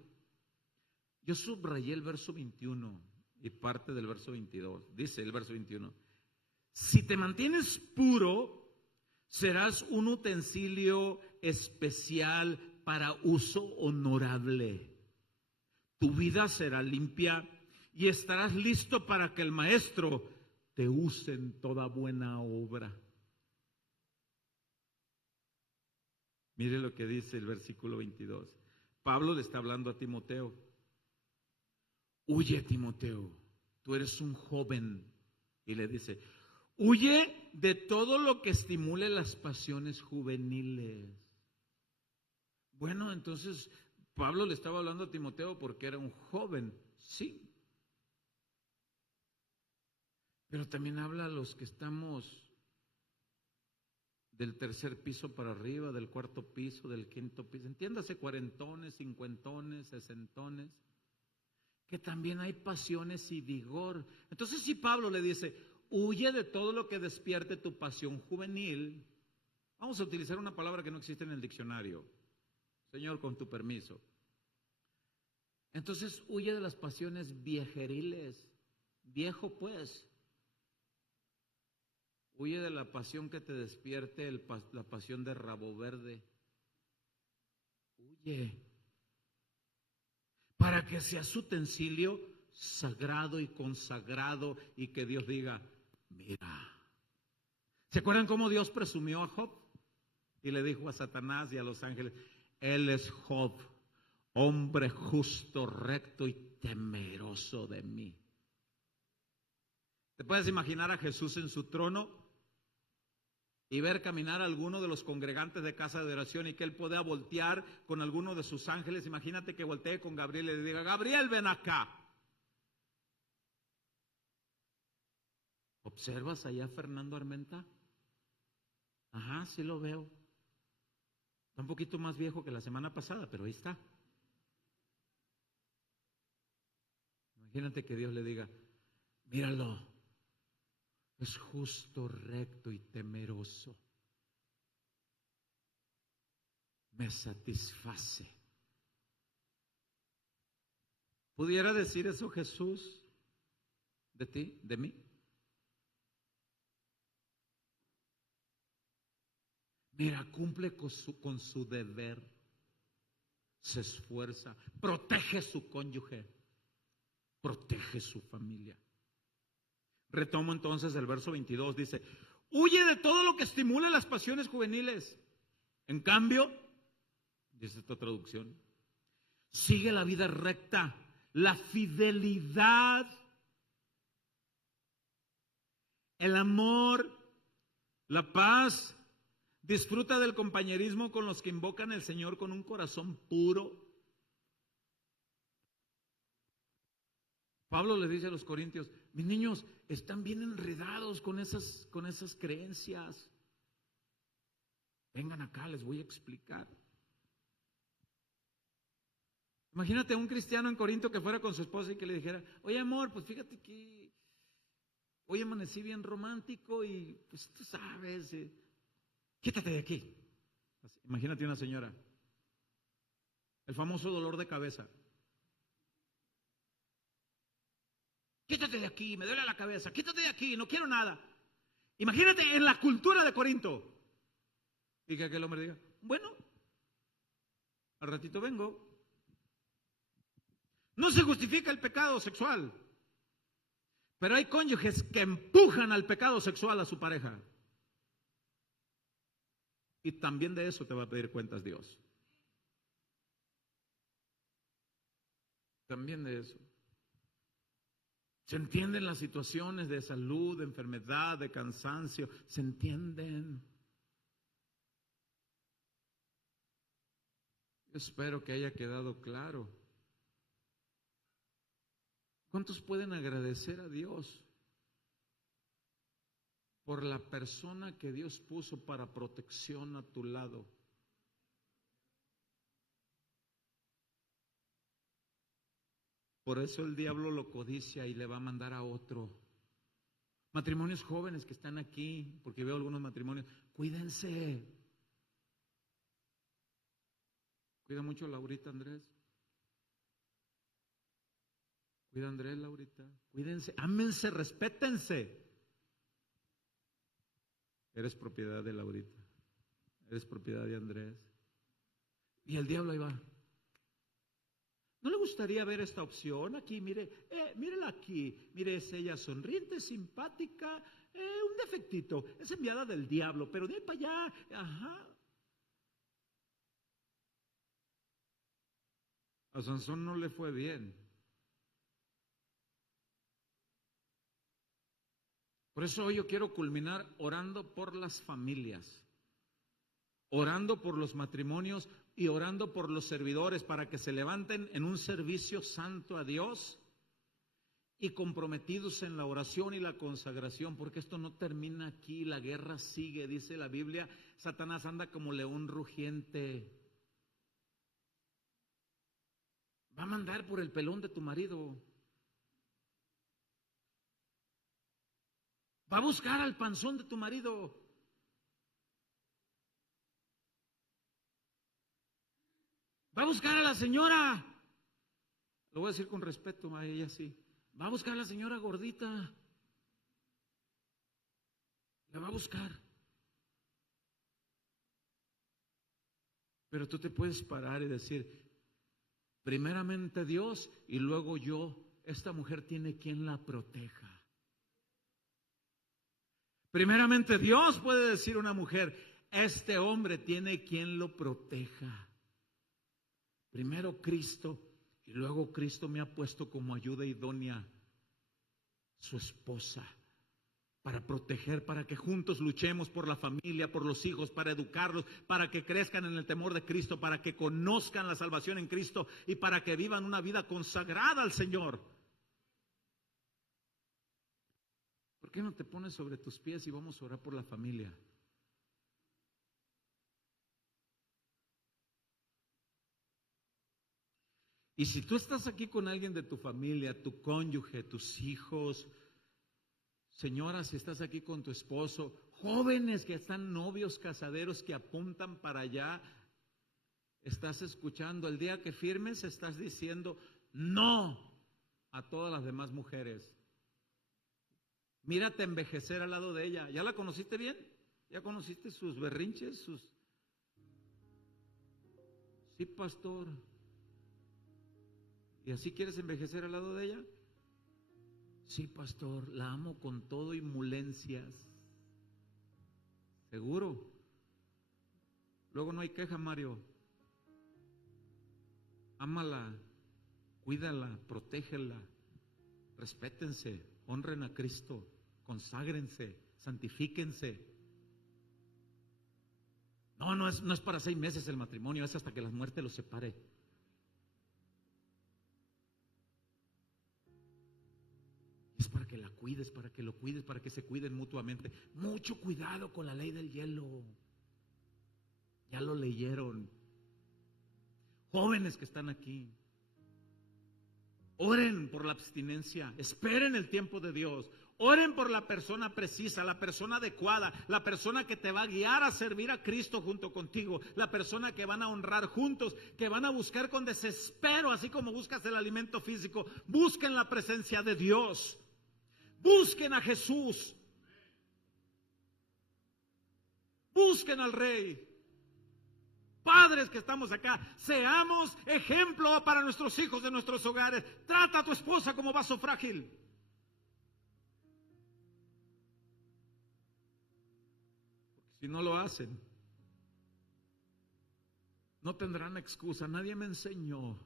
Yo subrayé el verso 21 y parte del verso 22. Dice el verso 21, si te mantienes puro, serás un utensilio especial para uso honorable. Tu vida será limpia y estarás listo para que el maestro te use en toda buena obra. Mire lo que dice el versículo 22. Pablo le está hablando a Timoteo. Huye, Timoteo, tú eres un joven. Y le dice, huye de todo lo que estimule las pasiones juveniles. Bueno, entonces Pablo le estaba hablando a Timoteo porque era un joven, sí. Pero también habla a los que estamos del tercer piso para arriba, del cuarto piso, del quinto piso. Entiéndase, cuarentones, cincuentones, sesentones, que también hay pasiones y vigor. Entonces, si Pablo le dice, huye de todo lo que despierte tu pasión juvenil, vamos a utilizar una palabra que no existe en el diccionario. Señor, con tu permiso. Entonces, huye de las pasiones viejeriles. viejo pues. Huye de la pasión que te despierte la pasión de rabo verde. Huye. Para que sea su utensilio sagrado y consagrado y que Dios diga, mira. ¿Se acuerdan cómo Dios presumió a Job? Y le dijo a Satanás y a los ángeles, él es Job, hombre justo, recto y temeroso de mí. ¿Te puedes imaginar a Jesús en su trono y ver caminar a alguno de los congregantes de casa de oración y que él pueda voltear con alguno de sus ángeles? Imagínate que voltee con Gabriel y le diga, Gabriel, ven acá. ¿Observas allá a Fernando Armenta? Ajá, sí lo veo. Está un poquito más viejo que la semana pasada, pero ahí está. Imagínate que Dios le diga, míralo, es justo, recto y temeroso. Me satisface. ¿Pudiera decir eso Jesús de ti, de mí? Mira, cumple con su deber, se esfuerza, protege su cónyuge, protege su familia. Retomo entonces el verso 22, dice, huye de todo lo que estimule las pasiones juveniles. En cambio, dice esta traducción, sigue la vida recta, la fidelidad, el amor, la paz. Disfruta del compañerismo con los que invocan al Señor con un corazón puro. Pablo le dice a los corintios, mis niños están bien enredados con esas creencias. Vengan acá, les voy a explicar. Imagínate un cristiano en Corinto que fuera con su esposa y que le dijera, oye amor, pues fíjate que hoy amanecí bien romántico y pues tú sabes, quítate de aquí. Imagínate una señora, el famoso dolor de cabeza. Quítate de aquí, me duele la cabeza, quítate de aquí, no quiero nada. Imagínate en la cultura de Corinto. Y que aquel hombre diga, bueno, al ratito vengo. No se justifica el pecado sexual, pero hay cónyuges que empujan al pecado sexual a su pareja. Y también de eso te va a pedir cuentas Dios. También de eso. Se entienden las situaciones de salud, de enfermedad, de cansancio. Se entienden. Yo espero que haya quedado claro. ¿Cuántos pueden agradecer a Dios por la persona que Dios puso para protección a tu lado? Por eso el diablo lo codicia y le va a mandar a otro. Matrimonios jóvenes que están aquí, porque veo algunos matrimonios, cuídense. Cuida mucho a Laurita, Andrés. Cuida a Andrés, Laurita. Cuídense, ámense, respétense. Eres propiedad de Laurita. Eres propiedad de Andrés. Y el diablo ahí va. ¿No le gustaría ver esta opción aquí? Mire, mírela aquí. Mire, es ella sonriente, simpática, un defectito. Es enviada del diablo, pero de ahí para allá, ajá. A Sansón no le fue bien. Por eso hoy yo quiero culminar orando por las familias, orando por los matrimonios y orando por los servidores para que se levanten en un servicio santo a Dios y comprometidos en la oración y la consagración, porque esto no termina aquí, la guerra sigue, dice la Biblia. Satanás anda como león rugiente. Va a mandar por el pelón de tu marido. Va a buscar al panzón de tu marido. Va a buscar a la señora. Lo voy a decir con respeto a ella, sí. Va a buscar a la señora gordita. La va a buscar. Pero tú te puedes parar y decir, primeramente Dios y luego yo. Esta mujer tiene quien la proteja. Primeramente Dios, puede decir una mujer, este hombre tiene quien lo proteja. Primero Cristo y luego Cristo me ha puesto como ayuda idónea su esposa para proteger, para que juntos luchemos por la familia, por los hijos, para educarlos, para que crezcan en el temor de Cristo, para que conozcan la salvación en Cristo y para que vivan una vida consagrada al Señor. ¿Por qué no te pones sobre tus pies y vamos a orar por la familia? Y si tú estás aquí con alguien de tu familia, tu cónyuge, tus hijos, señora, si estás aquí con tu esposo, jóvenes que están novios, casaderos que apuntan para allá, estás escuchando, el día que firmes estás diciendo no a todas las demás mujeres. Mírate envejecer al lado de ella. ¿Ya la conociste bien? ¿Ya conociste sus berrinches? Sí, pastor. ¿Y así quieres envejecer al lado de ella? Sí, pastor, la amo con todo y mulencias. ¿Seguro? Luego no hay queja, Mario. Ámala, cuídala, protégela, respétense, honren a Cristo, conságrense, santifíquense. No es para 6 meses el matrimonio, es hasta que la muerte los separe. Es para que la cuides, para que lo cuides, para que se cuiden mutuamente. Mucho cuidado con la ley del hielo. Ya lo leyeron. Jóvenes que están aquí, oren por la abstinencia, esperen el tiempo de Dios, oren por la persona precisa, la persona adecuada, la persona que te va a guiar a servir a Cristo junto contigo, la persona que van a honrar juntos, que van a buscar con desespero, así como buscas el alimento físico, busquen la presencia de Dios, busquen a Jesús, busquen al Rey. Padres que estamos acá, seamos ejemplo para nuestros hijos de nuestros hogares. Trata a tu esposa como vaso frágil. Porque si no lo hacen, no tendrán excusa. Nadie me enseñó.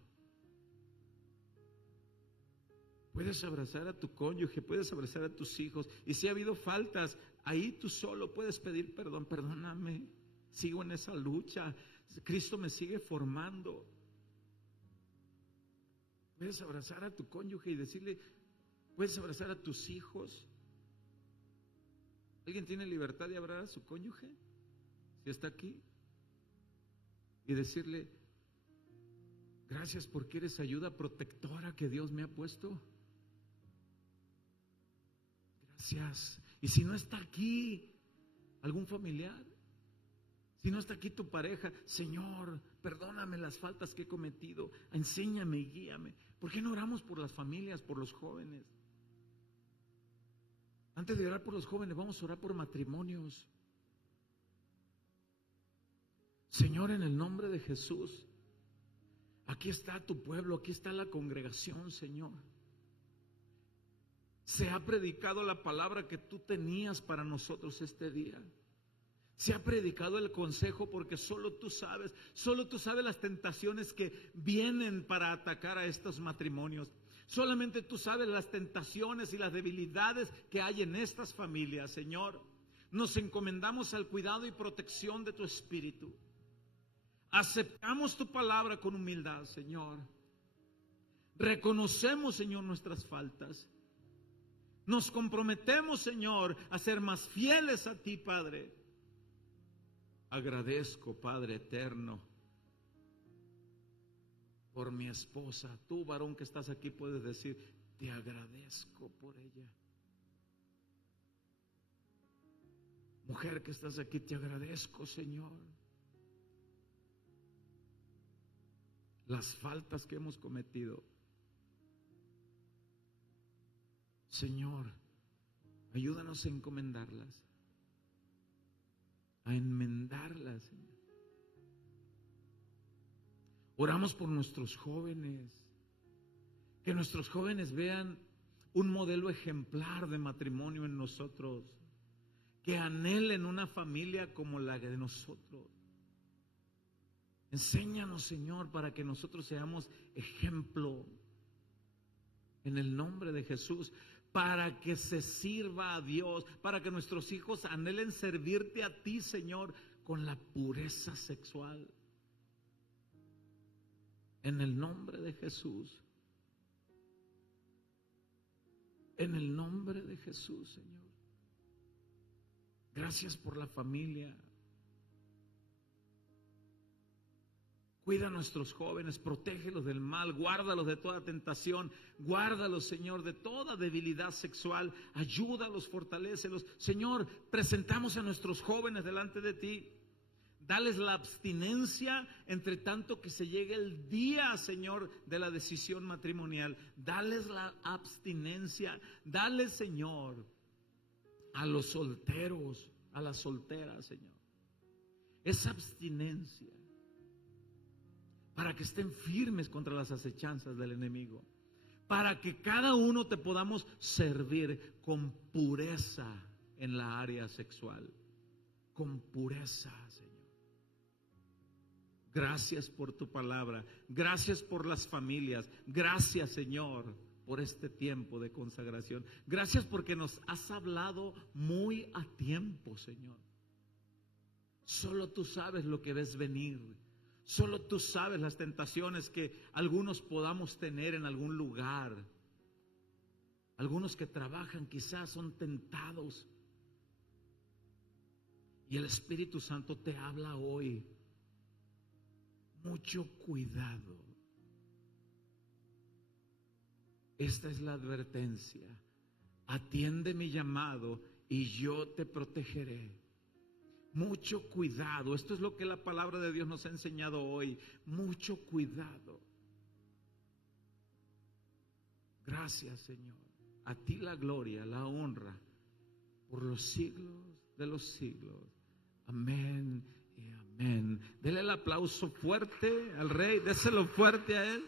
Puedes abrazar a tu cónyuge, puedes abrazar a tus hijos. Y si ha habido faltas, ahí tú solo puedes pedir perdón. Perdóname, sigo en esa lucha. Cristo me sigue formando. Puedes abrazar a tu cónyuge y decirle, puedes abrazar a tus hijos. ¿Alguien tiene libertad de abrazar a su cónyuge? Si está aquí. Y decirle, gracias porque eres ayuda protectora que Dios me ha puesto. Gracias. Y si no está aquí algún familiar, si no está aquí tu pareja, Señor, perdóname las faltas que he cometido, enséñame y guíame. ¿Por qué no oramos por las familias, por los jóvenes? Antes de orar por los jóvenes, vamos a orar por matrimonios. Señor, en el nombre de Jesús, aquí está tu pueblo, aquí está la congregación, Señor. Se ha predicado la palabra que tú tenías para nosotros este día. Se ha predicado el consejo porque solo tú sabes las tentaciones que vienen para atacar a estos matrimonios. Solamente tú sabes las tentaciones y las debilidades que hay en estas familias, Señor. Nos encomendamos al cuidado y protección de tu Espíritu. Aceptamos tu palabra con humildad, Señor. Reconocemos, Señor, nuestras faltas. Nos comprometemos, Señor, a ser más fieles a ti, Padre. Agradezco, Padre eterno, por mi esposa. Tú, varón que estás aquí, puedes decir, te agradezco por ella. Mujer que estás aquí, te agradezco, Señor. Las faltas que hemos cometido. Señor, ayúdanos a encomendarlas, a enmendarlas, Señor. Oramos por nuestros jóvenes, que nuestros jóvenes vean un modelo ejemplar de matrimonio en nosotros, que anhelen una familia como la de nosotros. Enséñanos, Señor, para que nosotros seamos ejemplo en el nombre de Jesús, para que se sirva a Dios, para que nuestros hijos anhelen servirte a ti, Señor, con la pureza sexual. En el nombre de Jesús. En el nombre de Jesús, Señor. Gracias por la familia. Cuida a nuestros jóvenes, protégelos del mal, guárdalos de toda tentación, guárdalos, Señor, de toda debilidad sexual, ayúdalos, fortalécelos. Señor, presentamos a nuestros jóvenes delante de ti. Dales la abstinencia entre tanto que se llegue el día, Señor, de la decisión matrimonial. Dales la abstinencia. Dales, Señor, a los solteros, a las solteras, Señor, esa abstinencia, para que estén firmes contra las acechanzas del enemigo, para que cada uno te podamos servir con pureza en la área sexual, con pureza, Señor. Gracias por tu palabra, gracias por las familias, gracias, Señor, por este tiempo de consagración. Gracias porque nos has hablado muy a tiempo, Señor. Solo tú sabes lo que ves venir. Solo tú sabes las tentaciones que algunos podamos tener en algún lugar. Algunos que trabajan quizás son tentados. Y el Espíritu Santo te habla hoy. Mucho cuidado. Esta es la advertencia. Atiende mi llamado y yo te protegeré. Mucho cuidado. Esto es lo que la palabra de Dios nos ha enseñado hoy. Mucho cuidado. Gracias, Señor. A ti la gloria, la honra por los siglos de los siglos. Amén y amén. Dele el aplauso fuerte al Rey. Déselo fuerte a Él.